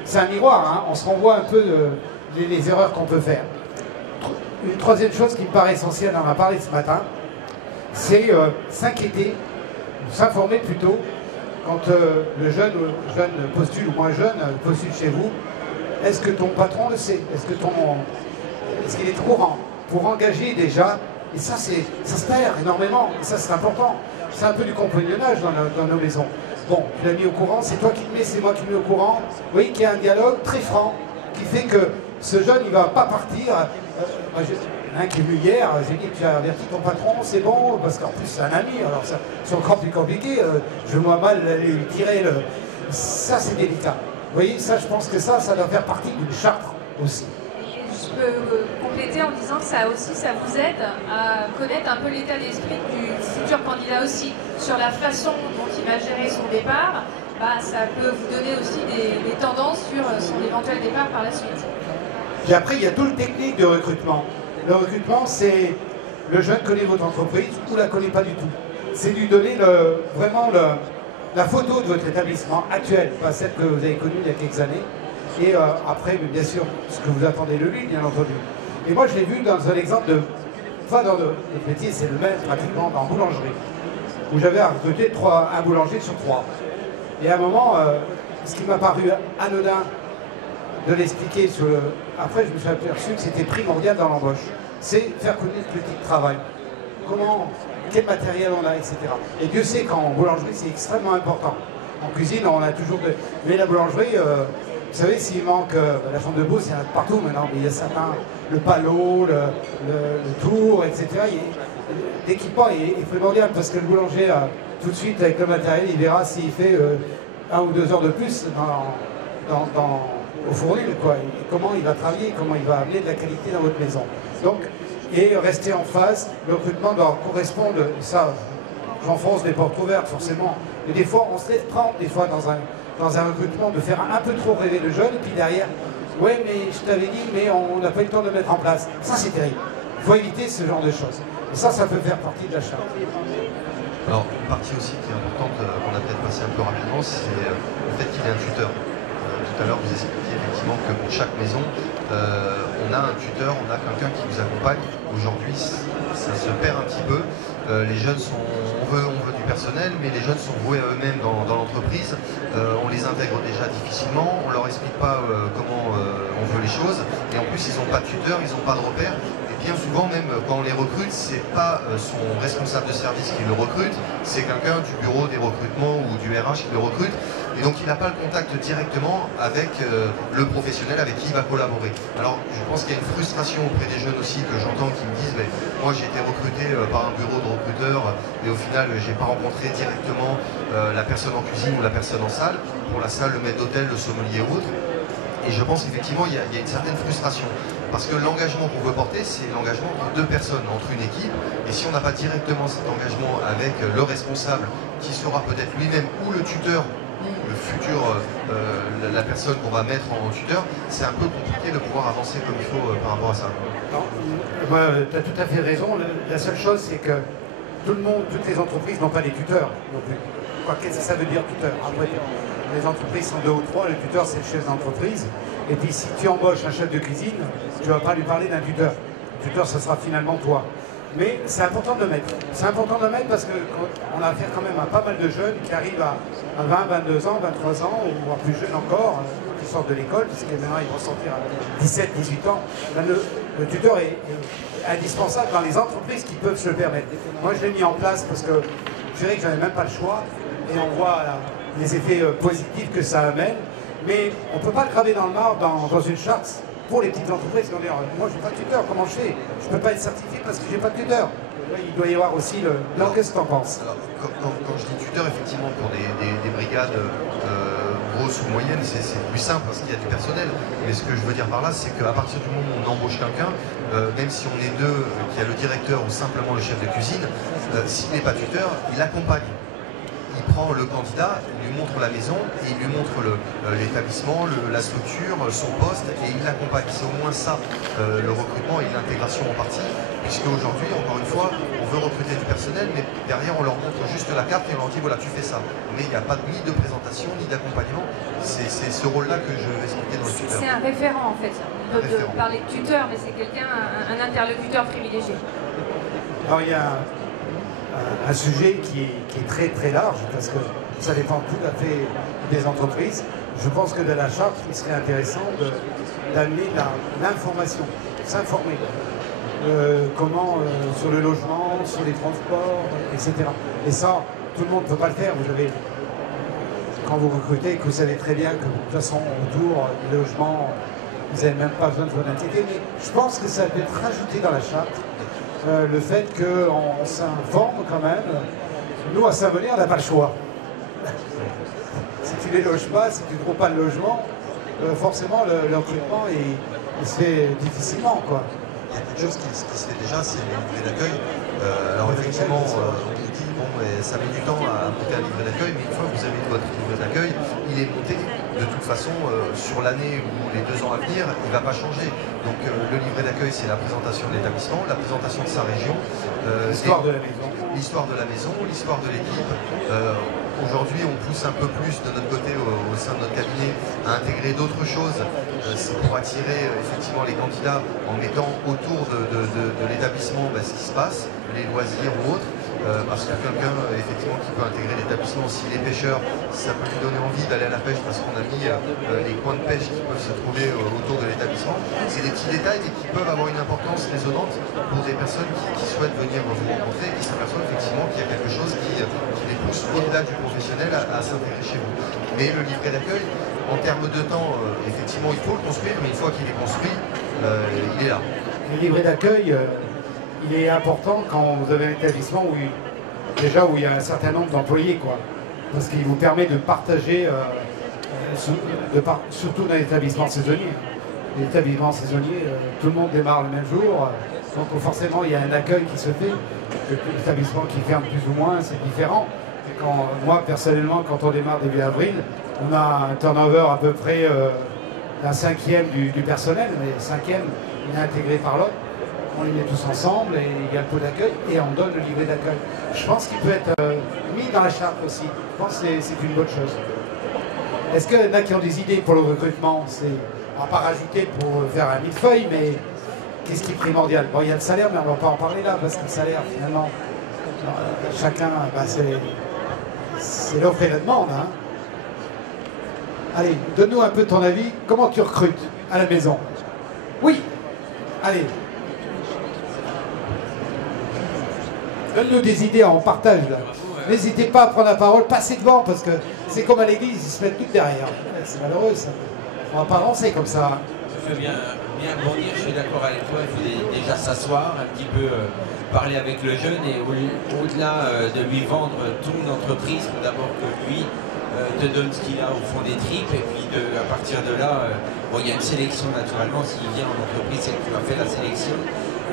C'est un miroir, hein. On se renvoie un peu les erreurs qu'on peut faire. Une troisième chose qui me paraît essentielle, on en a parlé ce matin, c'est s'inquiéter, s'informer plutôt, quand le jeune postule, ou moins jeune, postule chez vous. Est-ce que ton patron le sait? Est-ce qu'il est au courant? Pour engager déjà, et ça se perd énormément, et ça c'est important. C'est un peu du compagnonnage dans nos maisons. Bon, tu l'as mis au courant, c'est toi qui le mets, c'est moi qui le mets au courant. Vous voyez qu'il y a un dialogue très franc qui fait que ce jeune, il ne va pas partir. Un qui est venu hier, j'ai dit, tu as averti ton patron, c'est bon, parce qu'en plus c'est un ami, alors c'est encore plus compliqué, je vois mal lui tirer le... Ça c'est délicat. Vous voyez, ça je pense que ça doit faire partie d'une charte aussi. Je peux compléter en disant que ça vous aide à connaître un peu l'état d'esprit du futur candidat aussi, sur la façon dont il va gérer son départ. Ça peut vous donner aussi des tendances sur son éventuel départ par la suite. Et après, il y a tout le technique de recrutement. Le recrutement, c'est le jeune connaît votre entreprise ou la connaît pas du tout. C'est lui donner vraiment la photo de votre établissement actuel, pas celle que vous avez connue il y a quelques années. Et après, bien sûr, ce que vous attendez de lui, bien entendu. Et moi, je l'ai vu dans un exemple de... Enfin, dans notre métier, c'est le même pratiquement dans boulangerie, où j'avais recruté un boulanger sur 3. Et à un moment, ce qui m'a paru anodin de l'expliquer sur le... Après, je me suis aperçu que c'était primordial dans l'embauche. C'est faire connaître le type de travail. Quel matériel on a, etc. Et Dieu sait qu'en boulangerie, c'est extrêmement important. En cuisine, on a toujours... Mais la boulangerie, vous savez, s'il manque la chambre de bourse, il y en a partout maintenant, mais il y a certains, le palot, le tour, etc. L'équipement est primordial parce que le boulanger, tout de suite, avec le matériel, il verra s'il fait 1 ou 2 heures de plus au fournil, quoi. Et comment il va travailler, comment il va amener de la qualité dans votre maison. Donc, et rester en phase, le recrutement doit correspondre, ça, j'enfonce des portes ouvertes forcément, mais des fois on se laisse prendre des fois dans un recrutement de faire un peu trop rêver le jeune, et puis derrière, ouais mais je t'avais dit, mais on n'a pas eu le temps de le mettre en place. Ça c'est terrible. Il faut éviter ce genre de choses. Et ça peut faire partie de la charte. Alors, une partie aussi qui est importante, qu'on a peut-être passé un peu rapidement, c'est le fait qu'il y ait un tuteur. Tout à l'heure, vous expliquiez effectivement que pour chaque maison, on a un tuteur, on a quelqu'un qui vous accompagne. Aujourd'hui, ça se perd un petit peu. Les jeunes on veut du personnel, mais les jeunes sont voués à eux-mêmes dans l'entreprise. On les intègre déjà difficilement, on leur explique pas comment on veut les choses. Et en plus, ils n'ont pas de tuteur, ils n'ont pas de repère. Bien souvent, même quand on les recrute, c'est pas son responsable de service qui le recrute, c'est quelqu'un du bureau des recrutements ou du RH qui le recrute. Et donc il n'a pas le contact directement avec le professionnel avec qui il va collaborer. Alors je pense qu'il y a une frustration auprès des jeunes aussi que j'entends qui me disent mais moi j'ai été recruté par un bureau de recruteur et au final j'ai pas rencontré directement la personne en cuisine ou la personne en salle. Pour la salle, le maître d'hôtel, le sommelier ou autre. Et je pense qu'effectivement, il y a une certaine frustration. Parce que l'engagement qu'on veut porter, c'est l'engagement entre 2 personnes, entre une équipe. Et si on n'a pas directement cet engagement avec le responsable, qui sera peut-être lui-même, ou le tuteur, ou le futur, la personne qu'on va mettre en tuteur, c'est un peu compliqué de pouvoir avancer comme il faut par rapport à ça. Tu as tout à fait raison. La seule chose, c'est que toutes les entreprises n'ont pas des tuteurs non plus. Qu'est-ce que ça veut dire tuteur? Après, les entreprises sont 2 ou 3, le tuteur c'est le chef d'entreprise. Et puis si tu embauches un chef de cuisine, tu ne vas pas lui parler d'un tuteur. Le tuteur, ce sera finalement toi. Mais c'est important de le mettre. C'est important de le mettre parce qu'on a affaire quand même à pas mal de jeunes qui arrivent à 20, 22 ans, 23 ans, ou à plus jeunes encore, qui sortent de l'école, puisque maintenant ils vont sortir à 17, 18 ans. Là, le tuteur est indispensable dans les entreprises qui peuvent se le permettre. Moi je l'ai mis en place parce que je dirais que je n'avais même pas le choix. Et on voit les effets positifs que ça amène. Mais on ne peut pas le graver dans le marbre dans une charte pour les petites entreprises. Moi, je n'ai pas de tuteur, comment je fais? Je ne peux pas être certifié parce que je n'ai pas de tuteur. il doit y avoir aussi le... Non, qu'est-ce que tu en penses? Alors, quand je dis tuteur, effectivement, pour des brigades grosses ou moyennes, c'est plus simple parce qu'il y a du personnel. Mais ce que je veux dire par là, c'est qu'à partir du moment où on embauche quelqu'un, même si on est deux, qu'il y a le directeur ou simplement le chef de cuisine, s'il n'est pas tuteur, il accompagne. Il prend le candidat, il lui montre la maison, et il lui montre l'établissement, la structure, son poste, et il l'accompagne. C'est au moins ça, le recrutement et l'intégration en partie, puisque aujourd'hui, encore une fois, on veut recruter du personnel, mais derrière, on leur montre juste la carte et on leur dit, voilà, tu fais ça. Mais il n'y a pas ni de présentation, ni d'accompagnement. C'est ce rôle-là que je vais expliquer dans le tuteur. C'est un référent, en fait. On peut parler de tuteur, mais c'est quelqu'un, un interlocuteur privilégié. Alors, il y a un sujet qui est très très large, parce que ça dépend tout à fait des entreprises. Je pense que dans la charte, il serait intéressant d'amener l'information, s'informer. Comment sur le logement, sur les transports, etc. Et ça, tout le monde ne peut pas le faire. Vous avez, quand vous recrutez, que vous savez très bien que de toute façon, autour du logement, vous n'avez même pas besoin de vous inquiéter. Mais je pense que ça peut être rajouté dans la charte. Le fait qu'on s'informe quand même. Nous, à Saint-Bonnet, on n'a pas le choix. Si tu ne les loges pas, si tu ne trouves pas le logement, forcément, le recrutement, il se fait difficilement, quoi. Il y a quelque chose qui se fait déjà, c'est le livret d'accueil. Alors effectivement, on vous dit, bon, ça met du temps à monter un livret d'accueil, mais une fois que vous avez votre livret d'accueil, il est monté. De toute façon, sur l'année ou les 2 ans à venir, il ne va pas changer. Donc le livret d'accueil, c'est la présentation de l'établissement, la présentation de sa région. L'histoire de la maison. L'histoire de la maison, l'histoire de l'équipe. Aujourd'hui, on pousse un peu plus de notre côté au sein de notre cabinet à intégrer d'autres choses. C'est pour attirer effectivement les candidats en mettant autour de l'établissement ce qui se passe, les loisirs ou autres. Parce que quelqu'un effectivement qui peut intégrer l'établissement, s'il est pêcheur, ça peut lui donner envie d'aller à la pêche parce qu'on a mis les coins de pêche qui peuvent se trouver autour de l'établissement. C'est des petits détails mais qui peuvent avoir une importance résonante pour des personnes qui souhaitent venir vous rencontrer et qui s'aperçoivent effectivement qu'il y a quelque chose qui les pousse au-delà du professionnel à s'intégrer chez vous. Mais le livret d'accueil, en termes de temps, effectivement il faut le construire, mais une fois qu'il est construit, il est là. Le livret d'accueil, il est important quand vous avez un établissement où il y a un certain nombre d'employés, quoi. Parce qu'il vous permet de partager, surtout dans l'établissement saisonnier. L'établissement saisonnier, tout le monde démarre le même jour, donc forcément il y a un accueil qui se fait. L'établissement qui ferme plus ou moins, c'est différent. Et moi, personnellement, quand on démarre début avril, on a un turnover à peu près d'un 5e du personnel, mais le 5e, il est intégré par l'autre. On les met tous ensemble et il y a le pot d'accueil et on donne le livret d'accueil. Je pense qu'il peut être mis dans la charte aussi. Je pense que c'est une bonne chose. Est-ce qu'il y en a qui ont des idées pour le recrutement? On va pas rajouter pour faire un millefeuille, mais qu'est-ce qui est primordial? Bon, il y a le salaire, mais on ne va pas en parler là, parce que le salaire, finalement, chacun, c'est l'offre et la demande. Hein. Allez, donne-nous un peu ton avis. Comment tu recrutes à la maison? Oui, allez. Donne-nous des idées, on partage là. N'hésitez pas à prendre la parole, passez devant, parce que c'est comme à l'église, ils se mettent tous derrière. C'est malheureux ça. On va pas avancer comme ça. Je veux bien bondir, je suis d'accord avec toi, il faut déjà s'asseoir, un petit peu parler avec le jeune et au-delà de lui vendre ton entreprise, faut d'abord que lui te donne ce qu'il a au fond des tripes et puis à partir de là, il y a une sélection naturellement, s'il vient en entreprise, c'est que tu as fait la sélection.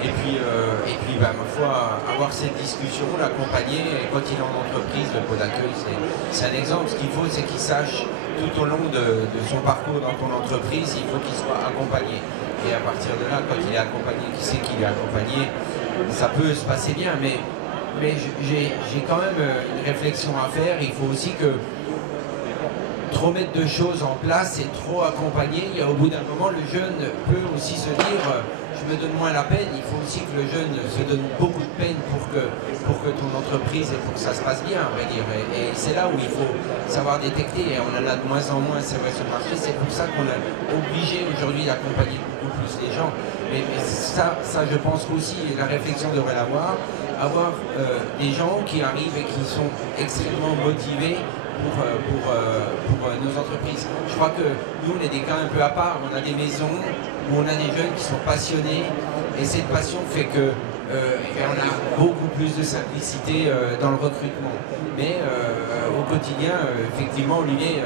Et puis ma foi, avoir cette discussion, l'accompagner, et quand il est en entreprise, le pot d'accueil, c'est un exemple. Ce qu'il faut, c'est qu'il sache tout au long de son parcours dans ton entreprise, il faut qu'il soit accompagné. Et à partir de là, quand il est accompagné, qui sait qu'il est accompagné, ça peut se passer bien, mais j'ai quand même une réflexion à faire. Il faut aussi que trop mettre de choses en place et trop accompagner, au bout d'un moment, le jeune peut aussi se dire je me donne moins la peine, il faut aussi que le jeune se donne beaucoup de peine pour que ton entreprise et pour que ça se passe bien, à vrai dire. Et c'est là où il faut savoir détecter, et on en a de moins en moins, c'est vrai, sur le marché, c'est pour ça qu'on est obligé aujourd'hui d'accompagner beaucoup plus les gens. Mais ça, je pense qu'aussi, la réflexion devrait l'avoir, avoir des gens qui arrivent et qui sont extrêmement motivés pour nos entreprises. Je crois que nous, on est des cas un peu à part. On a des maisons où on a des jeunes qui sont passionnés et cette passion fait que on a beaucoup plus de simplicité dans le recrutement. Mais au quotidien, effectivement, Olivier,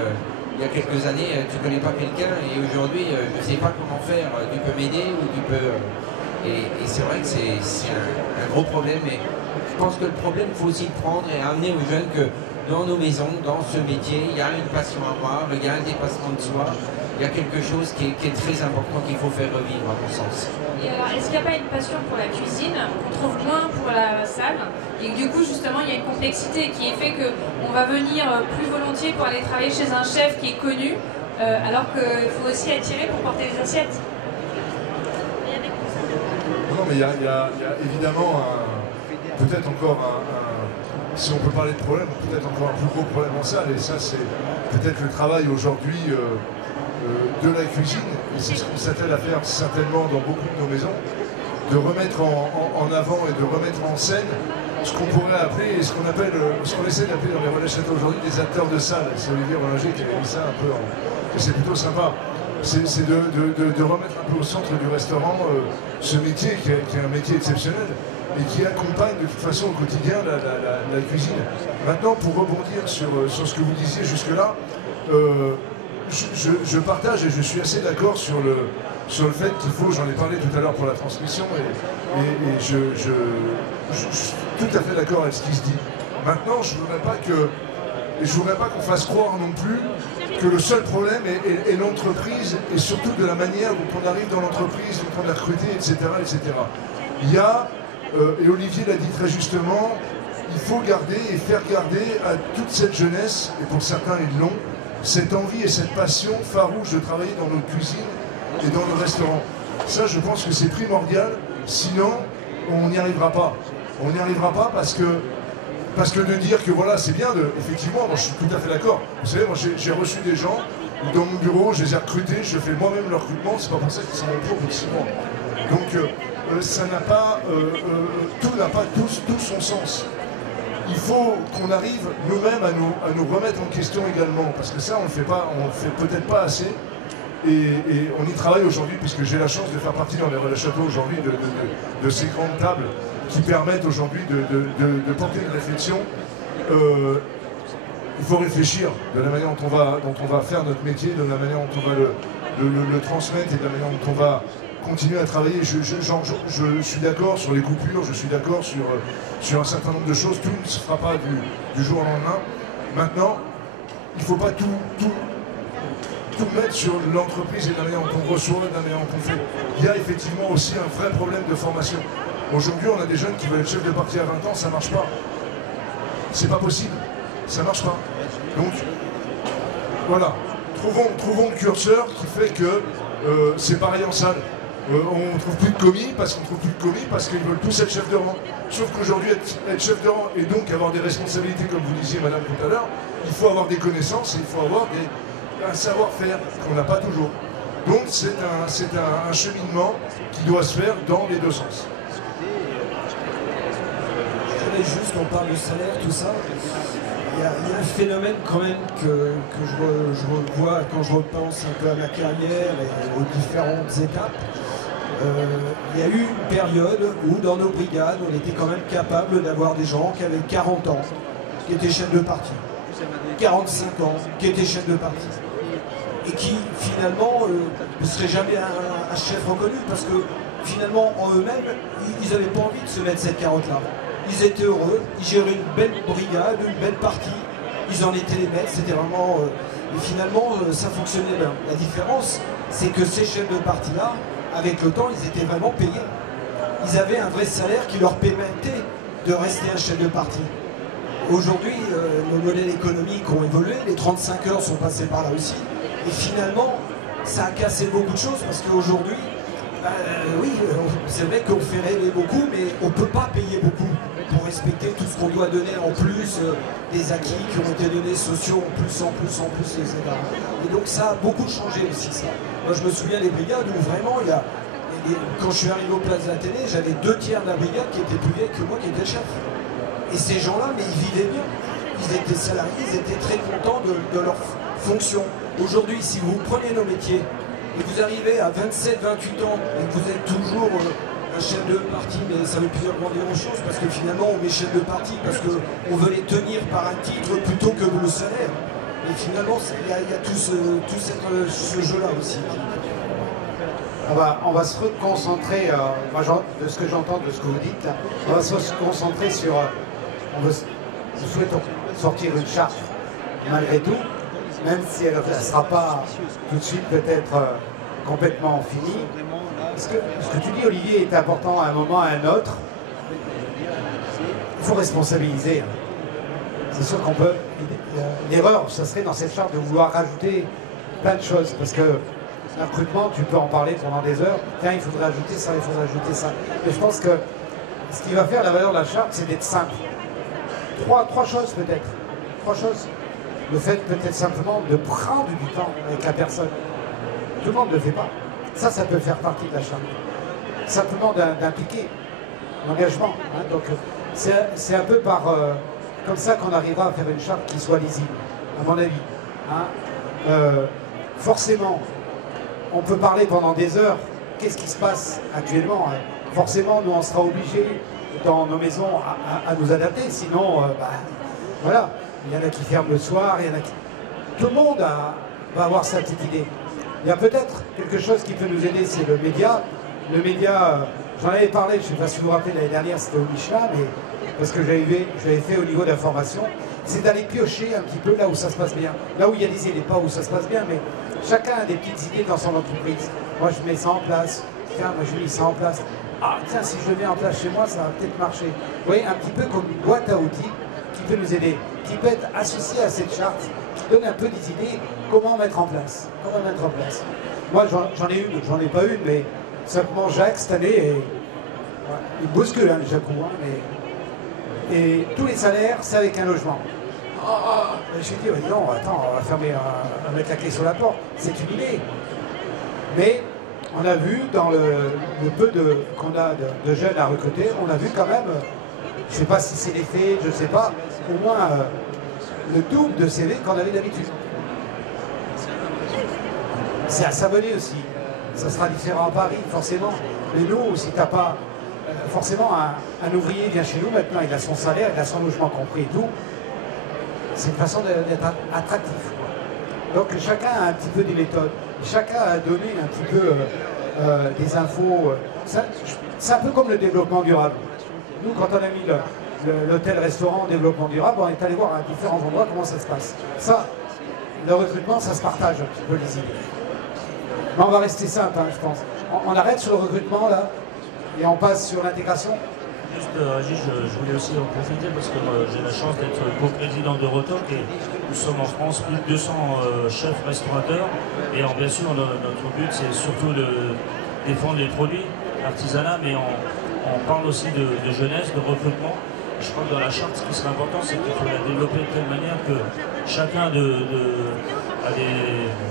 il y a quelques années, tu ne connais pas quelqu'un et aujourd'hui, je ne sais pas comment faire. Tu peux m'aider ou tu peux... Et c'est vrai que c'est un gros problème. Mais je pense que le problème, il faut aussi le prendre et amener aux jeunes que dans nos maisons, dans ce métier, il y a une passion à avoir, il y a un dépassement de soi. Il y a quelque chose qui est très important qu'il faut faire revivre, à mon sens. Et alors, est-ce qu'il n'y a pas une passion pour la cuisine qu'on trouve moins pour la salle? Et du coup, justement, il y a une complexité qui est fait qu'on va venir plus volontiers pour aller travailler chez un chef qui est connu, alors qu'il faut aussi attirer pour porter les assiettes. Non, mais il y a évidemment peut-être encore si on peut parler de problème, peut-être encore un plus gros problème en salle. Et ça, c'est peut-être le travail aujourd'hui de la cuisine, et c'est ce qu'on s'attelle à faire certainement dans beaucoup de nos maisons, de remettre en avant et de remettre en scène ce qu'on pourrait appeler, ce qu'on essaie d'appeler dans les relais châteaux aujourd'hui des acteurs de salle. C'est Olivier Rollinger qui avait mis ça un peu et c'est plutôt sympa. C'est de remettre un peu au centre du restaurant ce métier qui est un métier exceptionnel et qui accompagne de toute façon au quotidien la cuisine. Maintenant, pour rebondir sur ce que vous disiez jusque-là, je partage et je suis assez d'accord sur le fait qu'il faut, j'en ai parlé tout à l'heure pour la transmission, et je suis tout à fait d'accord avec ce qui se dit. Maintenant, je ne voudrais pas qu'on fasse croire non plus que le seul problème est l'entreprise, et surtout de la manière dont on arrive dans l'entreprise, dont on est recruté, etc. etc. Il y a, et Olivier l'a dit très justement, il faut garder et faire garder à toute cette jeunesse, et pour certains ils l'ont, cette envie et cette passion farouche de travailler dans notre cuisine et dans le restaurant. Ça, je pense que c'est primordial, sinon on n'y arrivera pas. On n'y arrivera pas parce que de dire que voilà, c'est bien, effectivement, moi je suis tout à fait d'accord. Vous savez, moi j'ai reçu des gens dans mon bureau, je les ai recrutés, je fais moi-même le recrutement, c'est pas pour ça qu'ils sont en cours pour 6 mois. Donc ça n'a pas, tout n'a pas tout son sens. Il faut qu'on arrive nous-mêmes à nous remettre en question également, parce que ça on le fait peut-être pas assez, et on y travaille aujourd'hui, puisque j'ai la chance de faire partie dans les relais châteaux aujourd'hui de ces grandes tables qui permettent aujourd'hui de porter une réflexion. Il faut réfléchir de la manière dont on va faire notre métier, de la manière dont on va le transmettre et de la manière dont on va continuer à travailler. Je suis d'accord sur les coupures, je suis d'accord sur un certain nombre de choses. Tout ne se fera pas du jour au lendemain. Maintenant, il ne faut pas tout mettre sur l'entreprise et de la manière dont on reçoit, de la manière dont on fait. Il y a effectivement aussi un vrai problème de formation. Aujourd'hui, on a des jeunes qui veulent être chef de parti à 20 ans, ça ne marche pas. C'est pas possible, ça ne marche pas. Donc, voilà. Trouvons le curseur qui fait que c'est pareil en salle. On ne trouve plus de commis parce qu'ils veulent tous être chef de rang. Sauf qu'aujourd'hui, être chef de rang et donc avoir des responsabilités, comme vous disiez, madame, tout à l'heure, il faut avoir des connaissances et il faut avoir un savoir-faire qu'on n'a pas toujours. Donc c'est un cheminement qui doit se faire dans les deux sens. Juste, on parle de salaire, tout ça. Il y a un phénomène quand même que je revois quand je repense un peu à ma carrière et aux différentes étapes. Il y a eu une période où dans nos brigades, on était quand même capable d'avoir des gens qui avaient 40 ans, qui étaient chefs de parti, 45 ans, qui étaient chefs de parti, et qui finalement ne seraient jamais un chef reconnu, parce que finalement en eux-mêmes, ils n'avaient pas envie de se mettre cette carotte-là. Ils étaient heureux, ils géraient une belle brigade, une belle partie, ils en étaient les maîtres, c'était vraiment... et finalement, ça fonctionnait bien. La différence, c'est que ces chefs de parti-là, avec le temps, ils étaient vraiment payés. Ils avaient un vrai salaire qui leur permettait de rester un chef de parti. Aujourd'hui, nos modèles économiques ont évolué, les 35 heures sont passées par là aussi, et finalement, ça a cassé beaucoup de choses, parce qu'aujourd'hui, oui, c'est vrai qu'on fait rêver beaucoup, mais on ne peut pas payer beaucoup pour respecter tout ce qu'on doit donner en plus, des acquis qui ont été donnés sociaux en plus, etc. Et donc ça a beaucoup changé aussi, ça. Moi je me souviens des brigades où vraiment, quand je suis arrivé aux places de la télé, j'avais 2/3 de la brigade qui étaient plus vieilles que moi qui était chef. Et ces gens-là, mais ils vivaient bien. Ils étaient salariés, ils étaient très contents de leur fonction. Aujourd'hui, si vous prenez nos métiers, et vous arrivez à 27-28 ans et que vous êtes toujours un chef de parti, mais ça veut plus dire grand-chose, parce que finalement on met chef de parti parce qu'on veut les tenir par un titre plutôt que le salaire. Et finalement, il y a tout ce jeu-là aussi. On va se reconcentrer, moi, de ce que j'entends, de ce que vous dites, là, on va se concentrer sur... nous souhaitons sortir une charte, malgré tout, même si elle ne sera pas tout de suite peut-être complètement finie. Ce que tu dis, Olivier, est important à un moment, à un autre. Il faut responsabiliser. C'est sûr qu'on peut... L'erreur, ça serait dans cette charte de vouloir rajouter plein de choses, parce que le recrutement, tu peux en parler pendant des heures. Tiens, il faudrait ajouter ça, il faudrait ajouter ça. Mais je pense que ce qui va faire la valeur de la charte, c'est d'être simple. Trois choses peut-être. Trois choses. Le fait peut-être simplement de prendre du temps avec la personne. Tout le monde ne le fait pas. Ça peut faire partie de la charte. Simplement d'impliquer l'engagement. Hein. Donc c'est un peu comme ça qu'on arrivera à faire une charte qui soit lisible, à mon avis. Hein. Forcément, on peut parler pendant des heures. Qu'est-ce qui se passe actuellement, hein. Forcément, nous, on sera obligés dans nos maisons à nous adapter. Sinon, voilà, il y en a qui ferment le soir, il y en a qui... Tout le monde va avoir sa petite idée. Il y a peut-être quelque chose qui peut nous aider, c'est le média. Le média, j'en avais parlé, je ne sais pas si vous vous rappelez, l'année dernière, c'était au Michelin, mais parce que j'avais fait au niveau de la formation, c'est d'aller piocher un petit peu là où ça se passe bien. Là où il y a des idées, pas où ça se passe bien, mais chacun a des petites idées dans son entreprise. Moi, je mets ça en place. Tiens, moi, je mets ça en place. Ah, tiens, si je le mets en place chez moi, ça va peut-être marcher. Vous voyez, un petit peu comme une boîte à outils qui peut nous aider, qui peut être associée à cette charte, qui donne un peu des idées, comment mettre en place. Comment mettre en place. Moi, j'en ai une, j'en ai pas une, mais simplement Jacques, cette année, il bouscule, hein, Jacques, hein, mais... Et tous les salaires, c'est avec un logement. J'ai dit, non, attends, on va fermer, on va mettre la clé sur la porte. C'est une idée. Mais on a vu, dans le peu qu'on a de jeunes à recruter, on a vu quand même, je ne sais pas si c'est l'effet, je ne sais pas, au moins le double de CV qu'on avait d'habitude. C'est à s'abonner aussi. Ça sera différent à Paris, forcément. Mais nous, si tu n'as pas... forcément, un ouvrier vient chez nous, maintenant il a son salaire, il a son logement compris et tout. C'est une façon d'être attractif. Donc chacun a un petit peu des méthodes. Chacun a donné un petit peu des infos. C'est un peu comme le développement durable. Nous, quand on a mis l'hôtel-restaurant développement durable, on est allé voir à différents endroits comment ça se passe. Ça, le recrutement, ça se partage un petit peu les idées. Mais on va rester simple, hein, je pense. On arrête sur le recrutement, là, et on passe sur l'intégration. Juste, Régis, je voulais aussi en profiter parce que j'ai la chance d'être co-président de Rotoc et nous sommes en France plus de 200 chefs restaurateurs et bien sûr notre but c'est surtout de défendre les produits artisanaux, mais on parle aussi de jeunesse, de recrutement. Je crois que dans la charte, ce qui serait important, c'est qu'il faut la développer de telle manière que chacun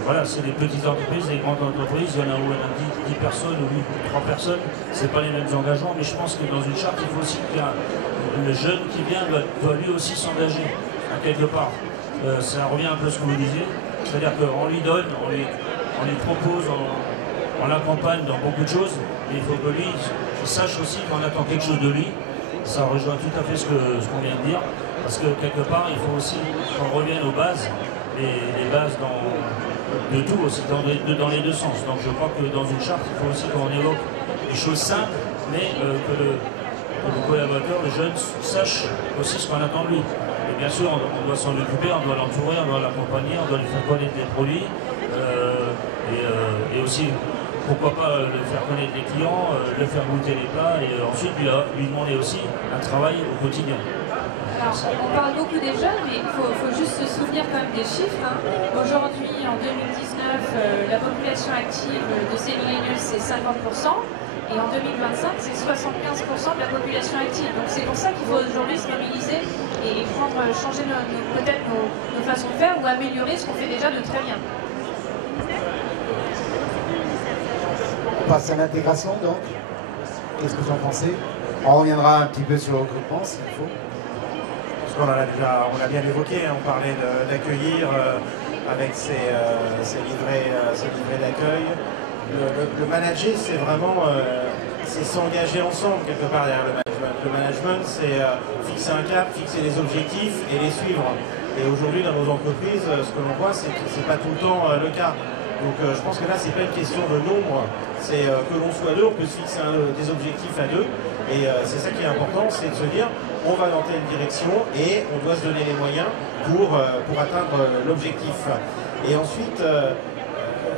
voilà, c'est des petites entreprises, des grandes entreprises, il y en a où il y en a 10 personnes ou 3 personnes, c'est pas les mêmes engagements, mais je pense que dans une charte, il faut aussi que le jeune qui vient doit lui aussi s'engager à quelque part. Ça revient un peu à ce que vous disiez, c'est-à-dire qu'on lui donne, on lui propose, on l'accompagne dans beaucoup de choses, mais il faut que lui il sache aussi qu'on attend quelque chose de lui. Ça rejoint tout à fait ce qu'on vient de dire, parce que quelque part, il faut aussi qu'on revienne aux bases, les bases de tout aussi, dans les deux sens. Donc je crois que dans une charte, il faut aussi qu'on évoque des choses simples, mais que le collaborateur, le jeune, sache aussi ce qu'on attend de lui. Et bien sûr, on doit s'en occuper, on doit l'entourer, on doit l'accompagner, on doit lui faire connaître les produits, et aussi... pourquoi pas le faire connaître les clients, le faire goûter les plats et ensuite lui demander aussi un travail au quotidien. Alors, on parle beaucoup des jeunes, mais il faut juste se souvenir quand même des chiffres. Hein. Aujourd'hui, en 2019, la population active de ces milléniaux, c'est 50%, et en 2025, c'est 75% de la population active. Donc c'est pour ça qu'il faut aujourd'hui se mobiliser et changer peut-être nos façons de faire ou améliorer ce qu'on fait déjà de très bien. On passe à l'intégration donc. Qu'est-ce que vous en pensez? On reviendra un petit peu sur le recrutement s'il faut. Parce qu'on on l'a bien évoqué, hein, on parlait d'accueillir avec ces livrets d'accueil. Le manager, c'est vraiment s'engager ensemble quelque part derrière le management. Le management, c'est fixer un cap, fixer des objectifs et les suivre. Et aujourd'hui, dans nos entreprises, ce que l'on voit, c'est que ce n'est pas tout le temps le cas. Donc je pense que là, ce n'est pas une question de nombre, c'est que l'on soit deux, on peut se fixer des objectifs à deux. Et c'est ça qui est important, c'est de se dire, on va dans telle direction et on doit se donner les moyens pour atteindre l'objectif. Et ensuite,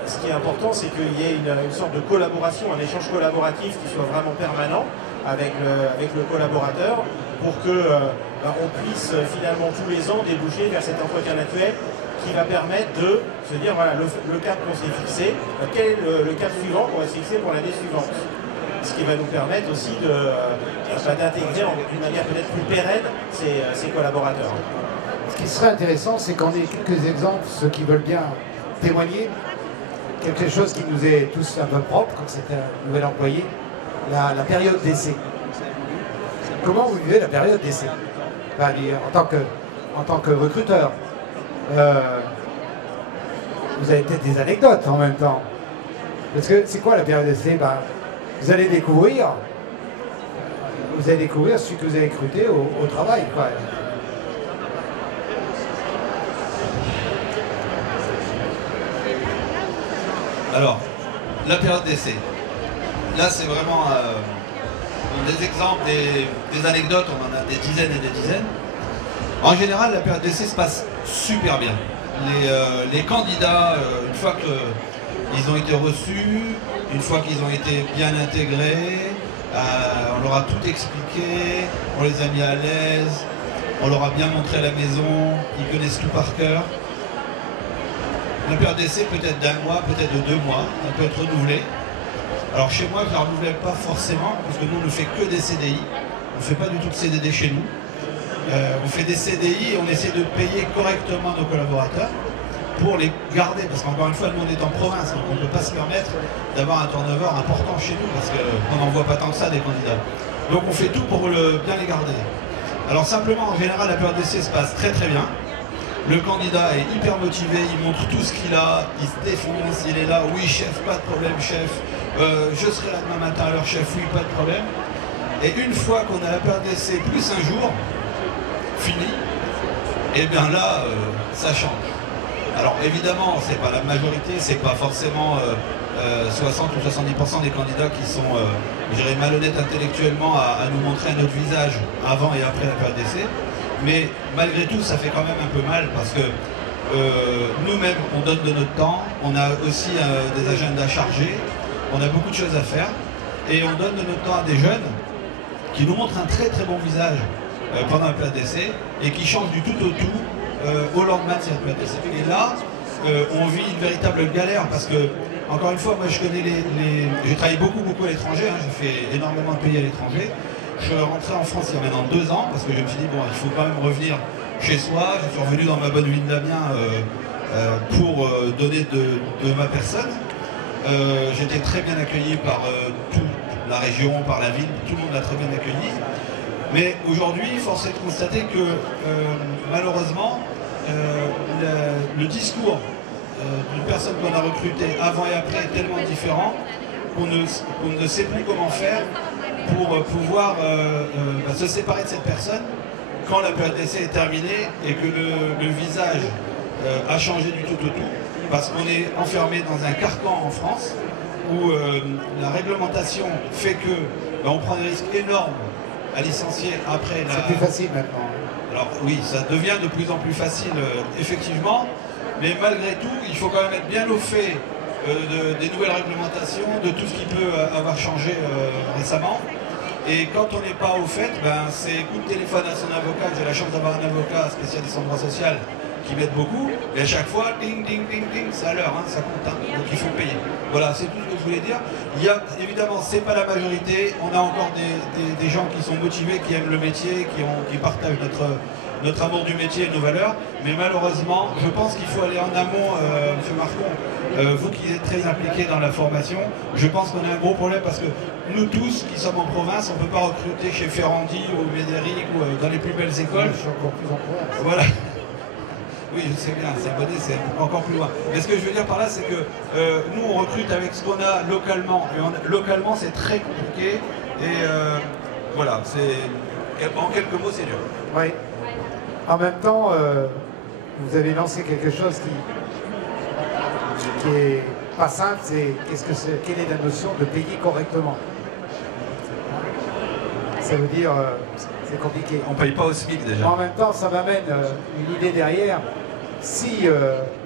ce qui est important, c'est qu'il y ait une sorte de collaboration, un échange collaboratif qui soit vraiment permanent avec le collaborateur pour que on puisse finalement tous les ans déboucher vers cet entretien annuel qui va permettre de se dire, voilà, le cap qu'on s'est fixé, quel est le cap suivant qu'on va se fixer pour l'année suivante. Ce qui va nous permettre aussi d'intégrer d'une manière peut-être plus pérenne ces collaborateurs. Ce qui serait intéressant, c'est qu'on ait quelques exemples, ceux qui veulent bien témoigner, quelque chose qui nous est tous un peu propre, quand c'est un nouvel employé, la période d'essai. Comment vous vivez la période d'essai? Enfin, en tant que recruteur, vous avez peut-être des anecdotes en même temps. Parce que c'est quoi la période d'essai? Vous allez découvrir celui que vous avez recruté au travail, quoi. Alors, la période d'essai. Là, c'est vraiment des exemples, des anecdotes, on en a des dizaines et des dizaines. En général, la période d'essai se passe super bien. Les candidats, une fois qu'ils ont été reçus, une fois qu'ils ont été bien intégrés, on leur a tout expliqué, on les a mis à l'aise, on leur a bien montré la maison, ils connaissent tout par cœur. La période d'essai peut être d'1 mois, peut-être de 2 mois, elle peut être renouvelée. Alors chez moi, je ne la renouvelle pas forcément, parce que nous, on ne fait que des CDI. On ne fait pas du tout de CDD chez nous. On fait des CDI et on essaie de payer correctement nos collaborateurs pour les garder. Parce qu'encore une fois, nous, on est en province, donc on ne peut pas se permettre d'avoir un turnover important chez nous, parce qu'on n'en voit pas tant que ça des candidats. Donc on fait tout pour bien les garder. Alors simplement, en général, la période d'essai se passe très très bien. Le candidat est hyper motivé, il montre tout ce qu'il a, il se défonce, il est là, oui chef, pas de problème chef, je serai là demain matin à l'heure chef, oui, pas de problème. Et une fois qu'on a la période d'essai plus un jour, fini, et bien là, ça change. Alors évidemment, c'est pas la majorité, c'est pas forcément 60 ou 70% des candidats qui sont, je dirais, malhonnêtes intellectuellement à nous montrer un autre visage avant et après la période d'essai. Mais malgré tout, ça fait quand même un peu mal parce que nous-mêmes, on donne de notre temps, on a aussi des agendas chargés, on a beaucoup de choses à faire et on donne de notre temps à des jeunes qui nous montrent un très très bon visage pendant la période d'essai et qui changent du tout au tout au lendemain de cette période d'essai. Et là, on vit une véritable galère parce que, encore une fois, moi je connais j'ai travaillé beaucoup à l'étranger, hein, j'ai fait énormément de pays à l'étranger. Je suis rentré en France il y a maintenant 2 ans parce que je me suis dit, bon, il faut quand même revenir chez soi. Je suis revenu dans ma bonne ville d'Amiens pour donner de ma personne. J'étais très bien accueilli par toute la région, par la ville, tout le monde l'a très bien accueilli. Mais aujourd'hui, force est de constater que malheureusement, le discours d'une personne qu'on a recrutée avant et après est tellement différent qu'on ne sait plus comment faire pour pouvoir se séparer de cette personne quand la période d'essai est terminée et que le visage a changé du tout au tout, parce qu'on est enfermé dans un carcan en France où la réglementation fait que on prend des risques énormes à licencier après la... C'est plus facile maintenant. Alors oui, ça devient de plus en plus facile, effectivement, mais malgré tout, il faut quand même être bien au fait des nouvelles réglementations, de tout ce qui peut avoir changé récemment. Et quand on n'est pas au fait, c'est coup de téléphone à son avocat. J'ai la chance d'avoir un avocat spécialiste en droit social qui m'aide beaucoup. Et à chaque fois, ding, ding, ding, ding, c'est à l'heure, hein, ça compte. Hein, donc il faut payer. Voilà, c'est tout ce que je voulais dire. Évidemment, c'est pas la majorité. On a encore des gens qui sont motivés, qui aiment le métier, qui partagent notre amour du métier et nos valeurs. Mais malheureusement, je pense qu'il faut aller en amont, M. Marcon. Vous qui êtes très impliqués dans la formation, je pense qu'on a un gros problème parce que nous tous qui sommes en province, on ne peut pas recruter chez Ferrandi ou Médéric ou dans les plus belles écoles. Je suis encore plus en province. Voilà. Oui, je sais bien, s'abonner, c'est encore plus loin. Mais ce que je veux dire par là, c'est que nous, on recrute avec ce qu'on a localement. Et localement, c'est très compliqué. Et voilà, en quelques mots, c'est dur. Oui. En même temps, vous avez lancé quelque chose qui est pas simple, c'est quelle est la notion de payer correctement. Ça veut dire, c'est compliqué. On ne paye pas au SMIC déjà. En même temps, ça m'amène une idée derrière. Si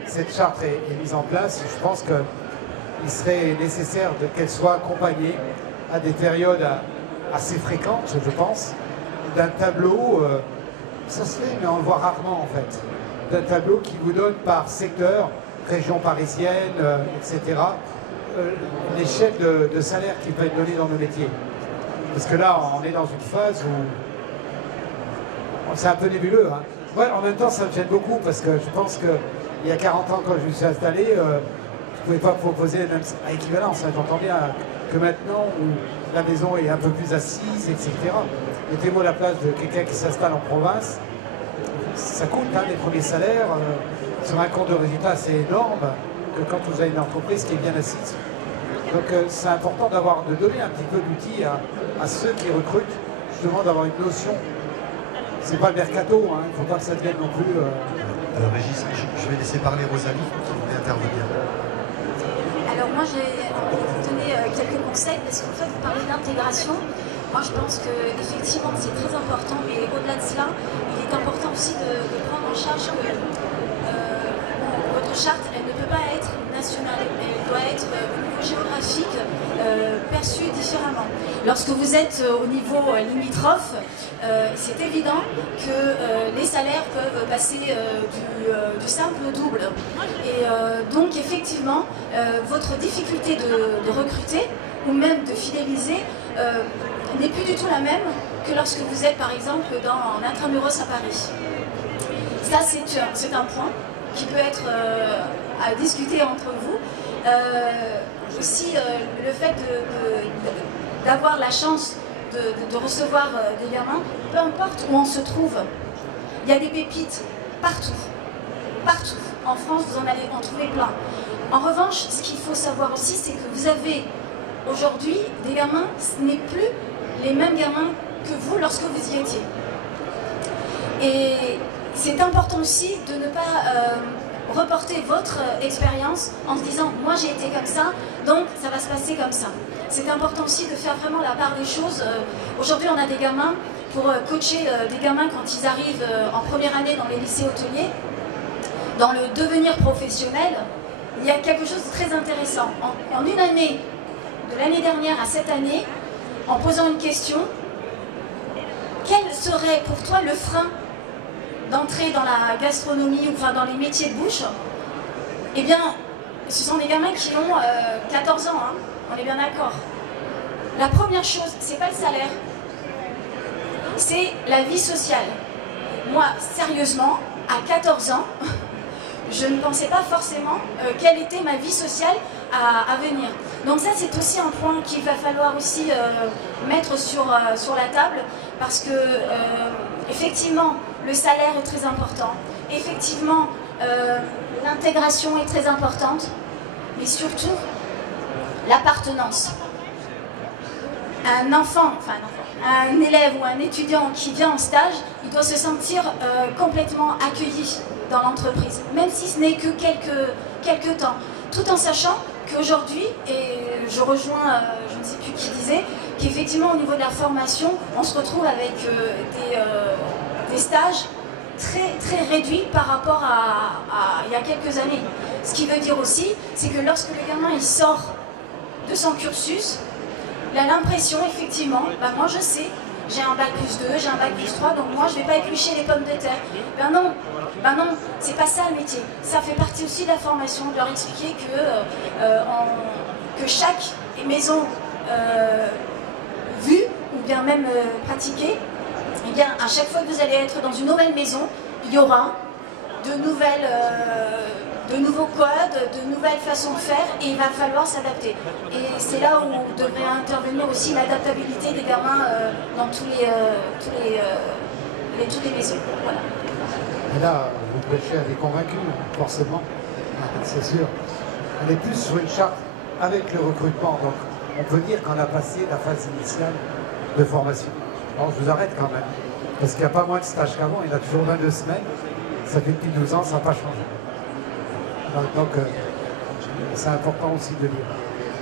cette charte est mise en place, je pense qu'il serait nécessaire qu'elle soit accompagnée à des périodes assez fréquentes, je pense, d'un tableau, ça se fait, mais on le voit rarement en fait, d'un tableau qui vous donne par secteur, région parisienne, etc., l'échelle de salaire qui peut être donnée dans nos métiers. Parce que là, on est dans une phase où c'est un peu nébuleux. Hein. Ouais, en même temps, ça me gêne beaucoup parce que je pense qu'il y a 40 ans, quand je me suis installé, je ne pouvais pas proposer la même équivalence. Hein. J'entends bien que maintenant, où la maison est un peu plus assise, etc. Mettez-moi la place de quelqu'un qui s'installe en province. Ça coûte, hein, les premiers salaires. Sur un compte de résultat, c'est énorme que quand vous avez une entreprise qui est bien assise. Donc c'est important de donner un petit peu d'outils à ceux qui recrutent, justement d'avoir une notion. C'est pas le mercato, hein, il ne faut pas que ça devienne non plus... Régis, je vais laisser parler Rosalie qui voulait intervenir. Alors moi j'ai envie de vous donner quelques conseils parce qu'en fait vous parlez d'intégration. Moi je pense qu'effectivement c'est très important, mais au-delà de cela, il est important aussi de prendre en charge que votre charte, elle ne peut pas être nationale, elle doit être au niveau géographique perçue différemment. Lorsque vous êtes au niveau limitrophe, c'est évident que les salaires peuvent passer du simple au double. Et donc effectivement, votre difficulté de recruter ou même de fidéliser n'est plus du tout la même que lorsque vous êtes par exemple en intramuros à Paris. Ça c'est un point qui peut être à discuter entre vous. Aussi le fait d'avoir la chance de recevoir des gamins, peu importe où on se trouve, il y a des pépites partout, partout. En France, vous en allez en trouver plein. En revanche, ce qu'il faut savoir aussi, c'est que vous avez aujourd'hui des gamins, ce n'est plus les mêmes gamins que vous lorsque vous y étiez. Et c'est important aussi de ne pas reporter votre expérience en se disant « moi j'ai été comme ça, donc ça va se passer comme ça ». C'est important aussi de faire vraiment la part des choses. Aujourd'hui on a des gamins, pour coacher des gamins quand ils arrivent en première année dans les lycées hôteliers, dans le devenir professionnel, il y a quelque chose de très intéressant. En une année, de l'année dernière à cette année, en posant une question, quel serait pour toi le frein d'entrer dans la gastronomie ou enfin dans les métiers de bouche? Eh bien, ce sont des gamins qui ont 14 ans, hein, on est bien d'accord. La première chose, c'est pas le salaire, c'est la vie sociale. Moi, sérieusement, à 14 ans, je ne pensais pas forcément quelle était ma vie sociale à venir. Donc ça, c'est aussi un point qu'il va falloir aussi mettre sur la table, parce que effectivement, le salaire est très important. Effectivement, l'intégration est très importante, mais surtout, l'appartenance. Un enfant, un élève ou un étudiant qui vient en stage, il doit se sentir complètement accueilli dans l'entreprise, même si ce n'est que quelques temps, tout en sachant qu'aujourd'hui, et je rejoins, je ne sais plus qui disait, qu'effectivement au niveau de la formation, on se retrouve avec des stages très réduits par rapport à il y a quelques années. Ce qui veut dire aussi, c'est que lorsque le gamin il sort de son cursus, il a l'impression effectivement, moi je sais, j'ai un bac plus 2, j'ai un bac plus 3, donc moi je ne vais pas éplucher les pommes de terre. Ben non, c'est pas ça le métier. Ça fait partie aussi de la formation, de leur expliquer que chaque maison vue ou bien même pratiquée, eh bien à chaque fois que vous allez être dans une nouvelle maison, il y aura de nouveaux codes, de nouvelles façons de faire, et il va falloir s'adapter. Et c'est là où devrait intervenir aussi l'adaptabilité des gamins dans tous les toutes les maisons. Voilà. Et là, vous prêchez à des convaincus, forcément, c'est sûr. On est plus sur une charte avec le recrutement, donc on peut dire qu'on a passé la phase initiale de formation. Alors je vous arrête quand même, parce qu'il n'y a pas moins de stages qu'avant, il y en a toujours 22 semaines, ça fait depuis 12 ans, ça n'a pas changé. Donc c'est important aussi de dire.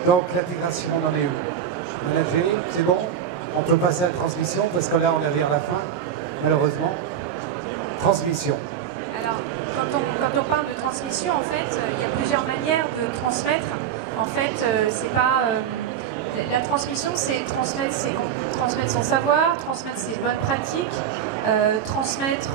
Donc l'intégration, on en est où? Manager, c'est bon? On peut passer à la transmission, parce que là on est vers la fin, malheureusement. Transmission. Alors, quand on parle de transmission, en fait, il y a plusieurs manières de transmettre. En fait, c'est pas... la transmission, c'est transmettre son savoir, transmettre ses bonnes pratiques, transmettre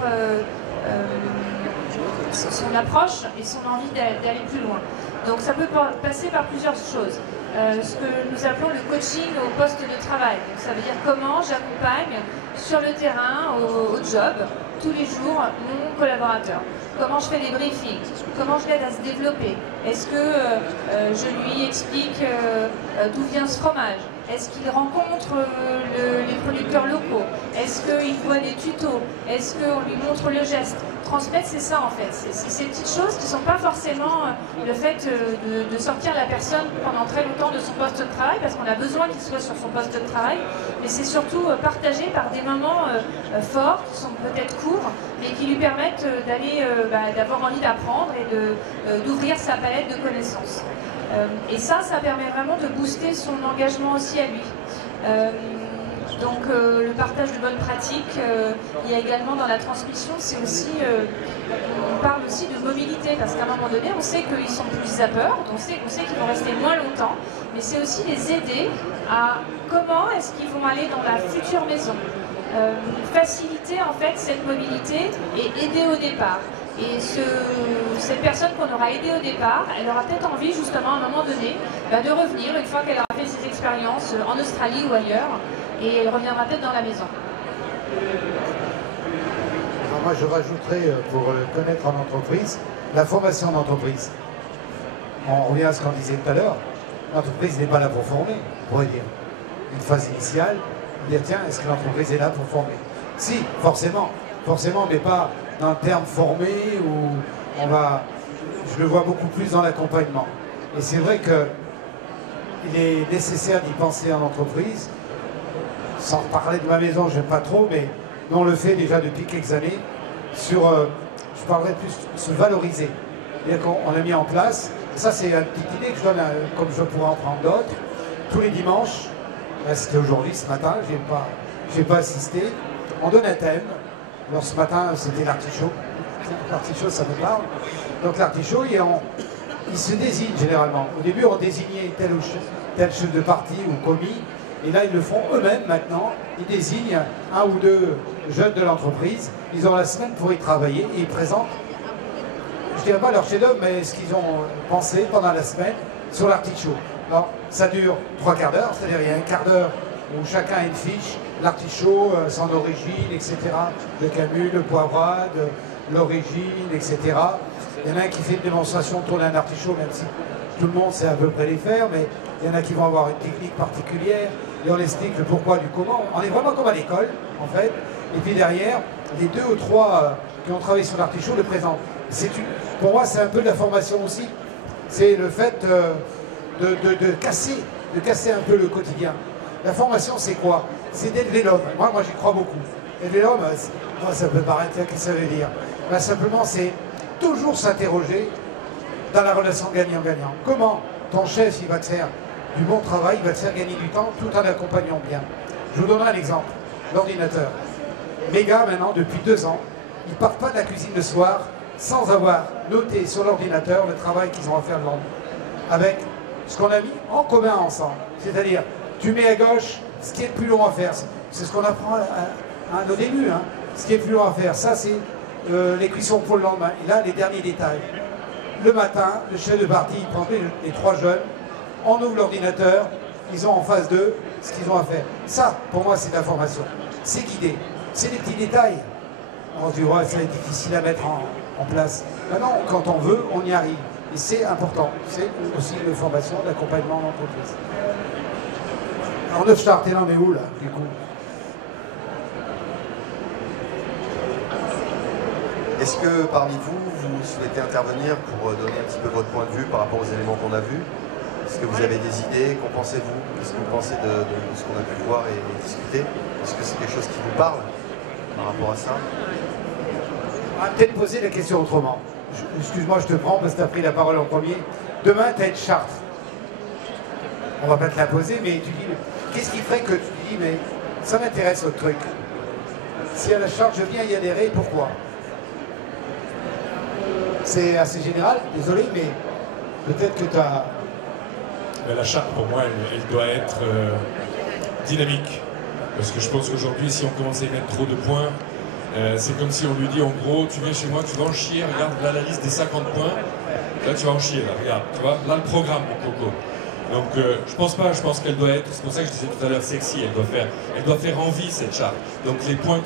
son approche et son envie d'aller plus loin. Donc ça peut passer par plusieurs choses. Ce que nous appelons le coaching au poste de travail. Donc, ça veut dire comment j'accompagne sur le terrain, au job, tous les jours, mon collaborateur. Comment je fais des briefings, comment je l'aide à se développer. Est-ce que je lui explique d'où vient ce fromage? Est-ce qu'il rencontre les producteurs locaux? Est-ce qu'il voit des tutos? Est-ce qu'on lui montre le geste? Transmettre, c'est ça en fait. C'est ces petites choses qui ne sont pas forcément le fait de sortir la personne pendant très longtemps de son poste de travail, parce qu'on a besoin qu'il soit sur son poste de travail, mais c'est surtout partagé par des moments forts, qui sont peut-être courts, mais qui lui permettent d'avoir envie d'apprendre et d'ouvrir sa palette de connaissances. Et ça permet vraiment de booster son engagement aussi à lui. Donc le partage de bonnes pratiques, il y a également dans la transmission, c'est aussi, on parle aussi de mobilité, parce qu'à un moment donné, on sait qu'ils sont plus zappeurs, on sait qu'ils vont rester moins longtemps, mais c'est aussi les aider à comment est-ce qu'ils vont aller dans la future maison. Faciliter en fait cette mobilité et aider au départ. Et cette personne qu'on aura aidée au départ, elle aura peut-être envie justement à un moment donné de revenir une fois qu'elle aura fait ses expériences en Australie ou ailleurs, et elle reviendra peut-être dans la maison. Alors moi je rajouterais, pour connaître en entreprise, la formation d'entreprise. On revient à ce qu'on disait tout à l'heure, l'entreprise n'est pas là pour former, on pourrait dire. Une phase initiale, dire tiens, est-ce que l'entreprise est là pour former? Si, forcément, mais pas dans le terme formé, où je le vois beaucoup plus dans l'accompagnement. Et c'est vrai qu'il est nécessaire d'y penser en entreprise. Sans parler de ma maison, je n'aime pas trop, mais on le fait déjà depuis quelques années, je parlerai plus se valoriser. C'est-à-dire qu'on a mis en place, ça c'est une petite idée que je donne, comme je pourrais en prendre d'autres, tous les dimanches, c'était aujourd'hui, ce matin, je n'ai pas assisté, on donne un thème. Alors ce matin, c'était l'artichaut. L'artichaut, ça me parle. Donc l'artichaut, il se désigne généralement. Au début, on désignait tel chef de parti ou commis. Et là, ils le font eux-mêmes maintenant. Ils désignent un ou deux jeunes de l'entreprise. Ils ont la semaine pour y travailler et ils présentent, je ne dirais pas leur chef-d'œuvre, mais ce qu'ils ont pensé pendant la semaine sur l'artichaut. Alors, ça dure 3 quarts d'heure, c'est-à-dire il y a un quart d'heure où chacun a une fiche, l'artichaut, son origine, etc. Le camus, le poivrade, l'origine, etc. Il y en a un qui fait une démonstration de tourner un artichaut, même si tout le monde sait à peu près les faire, mais il y en a qui vont avoir une technique particulière, et on explique le pourquoi du comment. On est vraiment comme à l'école, en fait. Et puis derrière, les 2 ou 3 qui ont travaillé sur l'artichaut le présentent. Pour moi, c'est un peu de la formation aussi. C'est le fait de casser un peu le quotidien. La formation, c'est quoi? C'est d'élever l'homme. Moi j'y crois beaucoup. Élever l'homme, ça peut paraître, qu'est-ce que ça veut dire? Ben, simplement, c'est toujours s'interroger dans la relation gagnant-gagnant. Comment ton chef, il va te faire du bon travail, il va te faire gagner du temps tout en accompagnant bien. Je vous donnerai un exemple. L'ordinateur. Mes gars, maintenant, depuis 2 ans, ils ne partent pas de la cuisine le soir sans avoir noté sur l'ordinateur le travail qu'ils ont à faire le lendemain. Avec ce qu'on a mis en commun ensemble. C'est-à-dire, tu mets à gauche ce qui est le plus long à faire. C'est ce qu'on apprend à nos débuts. Hein. Ce qui est le plus long à faire, ça c'est les cuissons pour le lendemain. Et là, les derniers détails. Le matin, le chef de parti, il prend les 3 jeunes, on ouvre l'ordinateur, ils ont en face d'eux ce qu'ils ont à faire. Ça, pour moi, c'est de la formation. C'est guidé. C'est des petits détails. On se dit, ouais, ça va être difficile à mettre en place. Maintenant, quand on veut, on y arrive. Et c'est important. C'est aussi une formation d'accompagnement en entreprise. Alors, Neufstadt, on est où, là, du coup? Est-ce que parmi vous, vous souhaitez intervenir pour donner un petit peu votre point de vue par rapport aux éléments qu'on a vus? Est-ce que vous avez des idées? Qu'en pensez-vous? Qu'est-ce que vous pensez de ce qu'on a pu voir et discuter? Est-ce que c'est quelque chose qui vous parle par rapport à ça? On va peut-être poser la question autrement. Excuse-moi, je te prends parce que tu as pris la parole en premier. Demain, tu as une charte. On va pas te la poser, mais tu dis, qu'est-ce qui ferait que tu dis, mais ça m'intéresse votre truc. Si à la charte, je viens y adhérer, pourquoi? C'est assez général, désolé, mais peut-être que tu as... La charte, pour moi, elle doit être dynamique. Parce que je pense qu'aujourd'hui, si on commence à y mettre trop de points, c'est comme si on lui dit, en gros, tu viens chez moi, tu vas en chier, regarde là la liste des 50 points. Là, tu vas en chier, là, regarde, tu vois, là, le programme, mon coco. Donc, je pense qu'elle doit être, c'est pour ça que je disais tout à l'heure, sexy, elle doit faire envie, cette charte. Donc, les points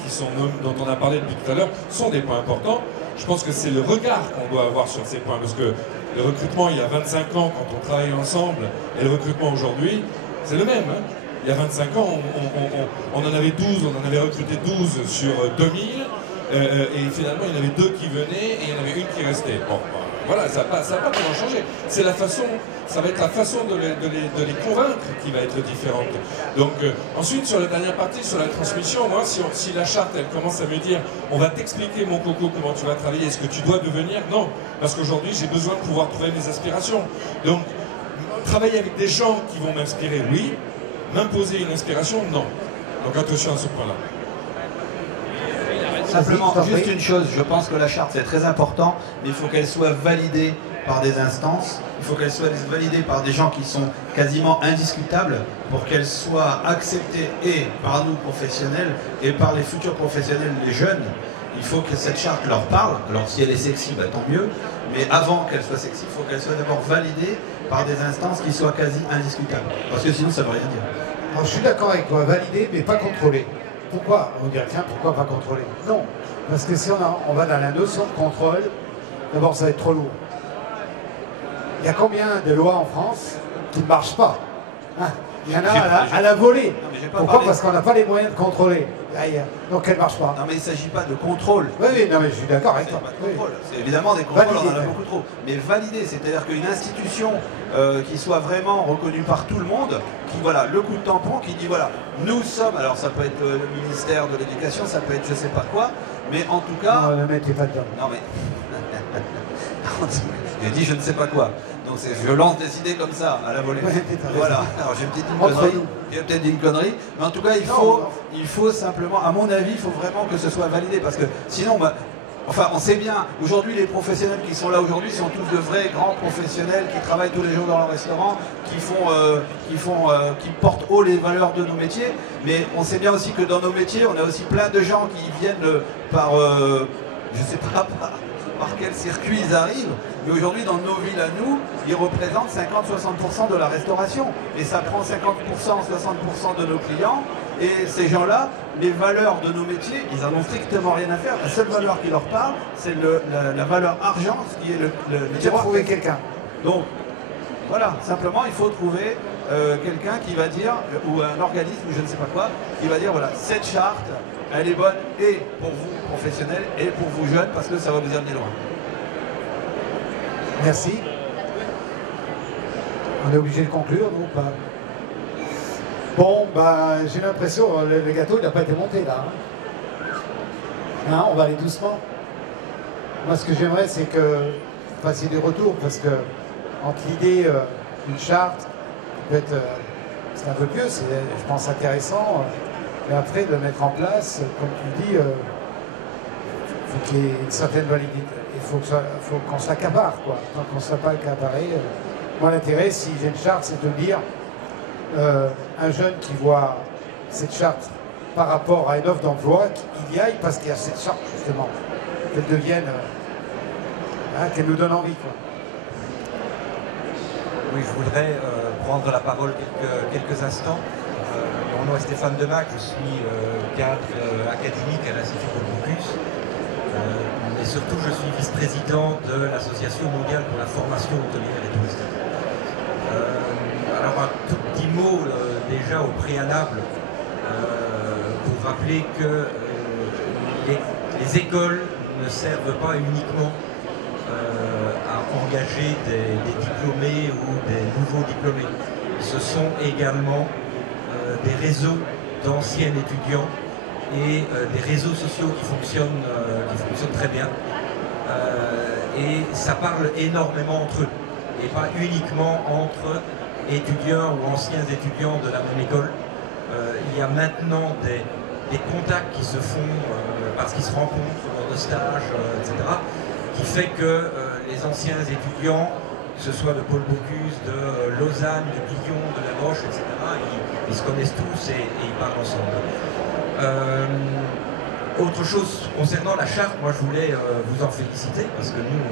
dont on a parlé depuis tout à l'heure sont des points importants. Je pense que c'est le regard qu'on doit avoir sur ces points, parce que le recrutement, il y a 25 ans, quand on travaillait ensemble, et le recrutement aujourd'hui, c'est le même. Hein. Il y a 25 ans, on en avait 12, on en avait recruté 12 sur 2000, et finalement, il y en avait 2 qui venaient, et il y en avait une qui restait. Bon, voilà, ça va pas vraiment changer. C'est la façon, ça va être la façon de les convaincre qui va être différente. Donc, ensuite, sur la dernière partie, sur la transmission, moi, si la charte, elle commence à me dire, on va t'expliquer, mon coco, comment tu vas travailler, est-ce que tu dois devenir? Non, parce qu'aujourd'hui, j'ai besoin de pouvoir trouver mes aspirations. Donc, travailler avec des gens qui vont m'inspirer, oui. M'imposer une inspiration, non. Donc, attention à ce point-là. Simplement, juste une chose, je pense que la charte c'est très important, mais il faut qu'elle soit validée par des instances, il faut qu'elle soit validée par des gens qui sont quasiment indiscutables pour qu'elle soit acceptée et par nous professionnels et par les futurs professionnels, les jeunes. Il faut que cette charte leur parle, alors si elle est sexy, bah, tant mieux, mais avant qu'elle soit sexy, il faut qu'elle soit d'abord validée par des instances qui soient quasi indiscutables, parce que sinon ça ne veut rien dire. Alors, je suis d'accord avec toi, validée mais pas contrôlée. Pourquoi? On dirait, tiens, pourquoi pas contrôler? Non, parce que si on va dans la notion de contrôle, d'abord ça va être trop lourd. Il y a combien de lois en France qui ne marchent pas? Hein? Il y en a à la volée. Pourquoi? Parce qu'on n'a pas les moyens de contrôler. Donc elle ne marche pas. Non mais il ne s'agit pas de contrôle. Oui, non mais je suis d'accord avec toi. C'est évidemment des contrôles, on en a beaucoup trop. Mais valider, c'est-à-dire qu'une institution qui soit vraiment reconnue par tout le monde, qui voilà, le coup de tampon, qui dit voilà, nous sommes, alors ça peut être le ministère de l'Éducation, ça peut être je sais pas quoi, mais en tout cas... Non, ne mettez pas dedans. Non mais... J'ai dit je ne sais pas quoi. Donc je lance des idées comme ça, à la volée. Voilà, alors j'ai peut-être dit une connerie, mais en tout cas il faut simplement, à mon avis, il faut vraiment que ce soit validé, parce que sinon, enfin on sait bien, aujourd'hui les professionnels qui sont là aujourd'hui sont tous de vrais grands professionnels qui travaillent tous les jours dans leur restaurant, qui portent haut les valeurs de nos métiers, mais on sait bien aussi que dans nos métiers, on a aussi plein de gens qui viennent par, je sais pas, par quel circuit ils arrivent, mais aujourd'hui dans nos villes à nous, ils représentent 50-60% de la restauration, et ça prend 50%, 60% de nos clients, et ces gens-là, les valeurs de nos métiers, ils n'en ont strictement rien à faire. La seule valeur qui leur parle, c'est la valeur argent, ce qui est le Il faut trouver quelqu'un. Donc, voilà, simplement il faut trouver quelqu'un qui va dire, ou un organisme, ou je ne sais pas quoi, qui va dire, voilà, cette charte, elle est bonne et pour vous professionnels et pour vous jeunes, parce que ça va vous amener loin. Merci. On est obligé de conclure, non pas? Bon, bah, j'ai l'impression, le gâteau, il n'a pas été monté là. Hein, on va aller doucement. Moi, ce que j'aimerais, c'est que vous fassiez des retours, parce que entre l'idée d'une charte, qui peut être, c'est un peu pieux, c'est, je pense, intéressant, mais après, de le mettre en place, comme tu dis, il faut qu'il y ait une certaine validité. Il faut qu'on s'accapare, quoi. Tant qu'on ne soit pas accaparé. Moi, l'intérêt, si j'ai une charte, c'est de dire un jeune qui voit cette charte par rapport à une offre d'emploi, qu'il y aille parce qu'il y a cette charte, justement. Qu'elle devienne, qu'elle nous donne envie, quoi. Oui, je voudrais prendre la parole quelques instants. Mon nom est Stéphane Demac, je suis cadre académique à l'Institut Bocuse. Et surtout, je suis vice-président de l'Association mondiale pour la formation hôtelière et touristique. Alors, un tout petit mot déjà au préalable pour rappeler que les écoles ne servent pas uniquement à engager des diplômés ou des nouveaux diplômés. Ce sont également des réseaux d'anciens étudiants et des réseaux sociaux qui fonctionnent très bien. Et ça parle énormément entre eux, et pas uniquement entre étudiants ou anciens étudiants de la même école. Il y a maintenant des contacts qui se font parce qu'ils se rencontrent lors de stages, etc., qui fait que les anciens étudiants, que ce soit de Paul Bocuse, de Lausanne, de Guillon, de La Roche, etc., ils se connaissent tous et ils parlent ensemble. Autre chose concernant la charte, moi je voulais vous en féliciter parce que nous,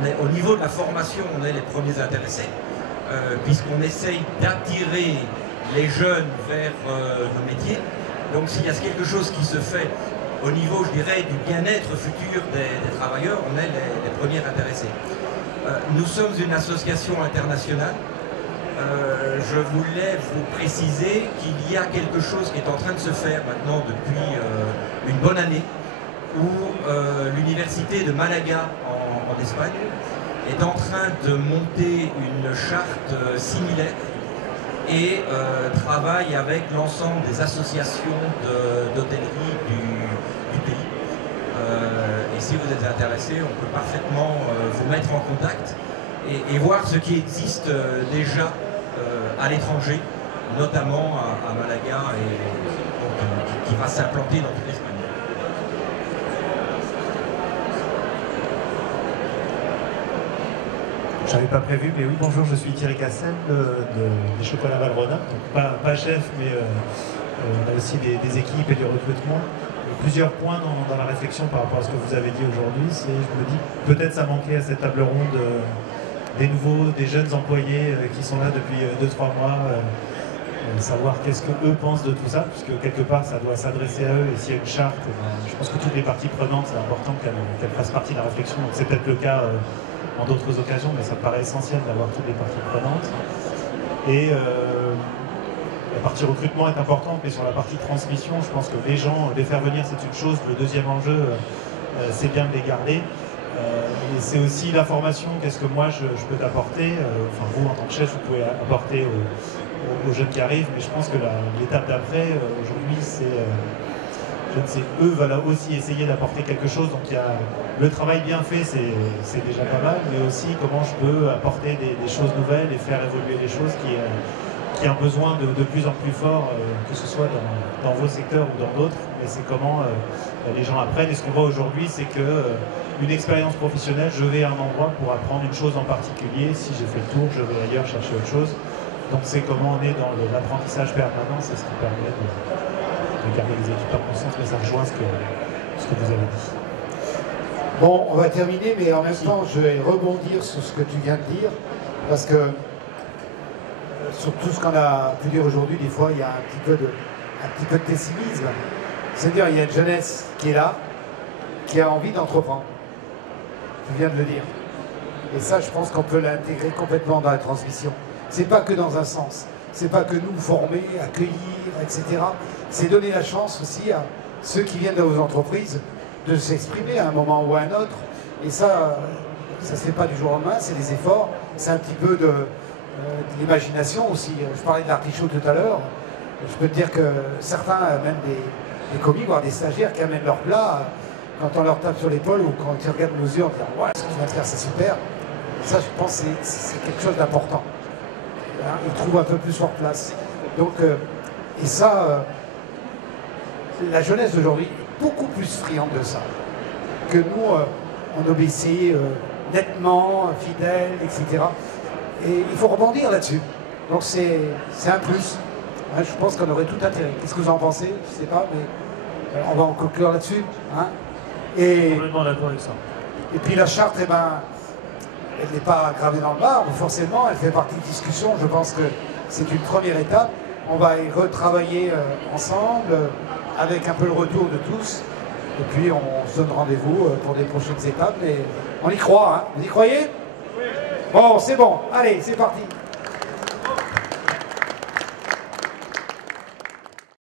on est, au niveau de la formation, on est les premiers intéressés puisqu'on essaye d'attirer les jeunes vers nos métiers. Donc s'il y a quelque chose qui se fait au niveau, je dirais, du bien-être futur des travailleurs, on est les premiers intéressés. Nous sommes une association internationale. Je voulais vous préciser qu'il y a quelque chose qui est en train de se faire maintenant depuis une bonne année, où l'université de Malaga en Espagne est en train de monter une charte similaire et travaille avec l'ensemble des associations d'hôtellerie du pays. Et si vous êtes intéressé, on peut parfaitement vous mettre en contact et voir ce qui existe déjà à l'étranger, notamment à Malaga, et donc, qui va s'implanter dans toute l'Espagne. Je n'avais pas prévu, mais oui, bonjour, je suis Thierry Cassel des Chocolats Valrhona, donc pas chef, mais on a aussi des équipes et du recrutement. Plusieurs points dans la réflexion par rapport à ce que vous avez dit aujourd'hui, c'est, je me dis, peut-être ça manquait à cette table ronde des jeunes employés qui sont là depuis 2-3 mois, savoir qu'est-ce qu'eux pensent de tout ça, puisque quelque part ça doit s'adresser à eux, et s'il y a une charte, je pense que toutes les parties prenantes, c'est important qu'elles fassent partie de la réflexion. Donc c'est peut-être le cas en d'autres occasions, mais ça me paraît essentiel d'avoir toutes les parties prenantes. Et la partie recrutement est importante, mais sur la partie transmission, je pense que les gens, les faire venir, c'est une chose. Le deuxième enjeu, c'est bien de les garder. Et c'est aussi la formation, qu'est-ce que moi je peux t'apporter, enfin vous en tant que chef, vous pouvez apporter aux jeunes qui arrivent, mais je pense que l'étape d'après, aujourd'hui, c'est, je ne sais, eux veulent aussi essayer d'apporter quelque chose, donc il y a le travail bien fait, c'est déjà pas mal, mais aussi comment je peux apporter des choses nouvelles et faire évoluer les choses qui ont un besoin de plus en plus fort, que ce soit dans vos secteurs ou dans d'autres, mais c'est comment les gens apprennent. Et ce qu'on voit aujourd'hui, c'est que une expérience professionnelle, je vais à un endroit pour apprendre une chose en particulier, si j'ai fait le tour, je vais ailleurs chercher autre chose. Donc c'est comment on est dans l'apprentissage permanent, c'est ce qui permet de garder les équipes en conscience, mais ça rejoint ce que vous avez dit. Bon, on va terminer, mais en même temps, je vais rebondir sur ce que tu viens de dire, parce que sur tout ce qu'on a pu dire aujourd'hui, des fois, il y a un petit peu de pessimisme. C'est-à-dire, il y a une jeunesse qui est là, qui a envie d'entreprendre. Tu viens de le dire. Et ça, je pense qu'on peut l'intégrer complètement dans la transmission. C'est pas que dans un sens. C'est pas que nous former, accueillir, etc. C'est donner la chance aussi à ceux qui viennent de vos entreprises de s'exprimer à un moment ou à un autre. Et ça se fait pas du jour au lendemain, c'est des efforts. C'est un petit peu de l'imagination aussi. Je parlais de l'artichaut tout à l'heure. Je peux te dire que certains, même des commis, voire des stagiaires qui amènent leur plat, quand on leur tape sur l'épaule ou quand ils regardent nos yeux, on dit ouais, ce que tu viens de faire, c'est super. Ça, je pense que c'est quelque chose d'important. Hein, ils trouvent un peu plus leur place. Donc, et ça, la jeunesse d'aujourd'hui est beaucoup plus friande de ça que nous, on obéissait nettement, fidèle, etc. Et il faut rebondir là-dessus. Donc c'est un plus. Hein, je pense qu'on aurait tout intérêt. Qu'est-ce que vous en pensez? Je ne sais pas, mais on va en conclure là-dessus. Hein. Complètement d'accord avec ça. Et puis la charte, eh ben, elle n'est pas gravée dans le marbre, forcément, elle fait partie de discussion. Je pense que c'est une première étape. On va y retravailler ensemble, avec un peu le retour de tous. Et puis on se donne rendez-vous pour des prochaines étapes. Mais on y croit, hein. Vous y croyez? Oui. Bon, c'est bon. Allez, c'est parti.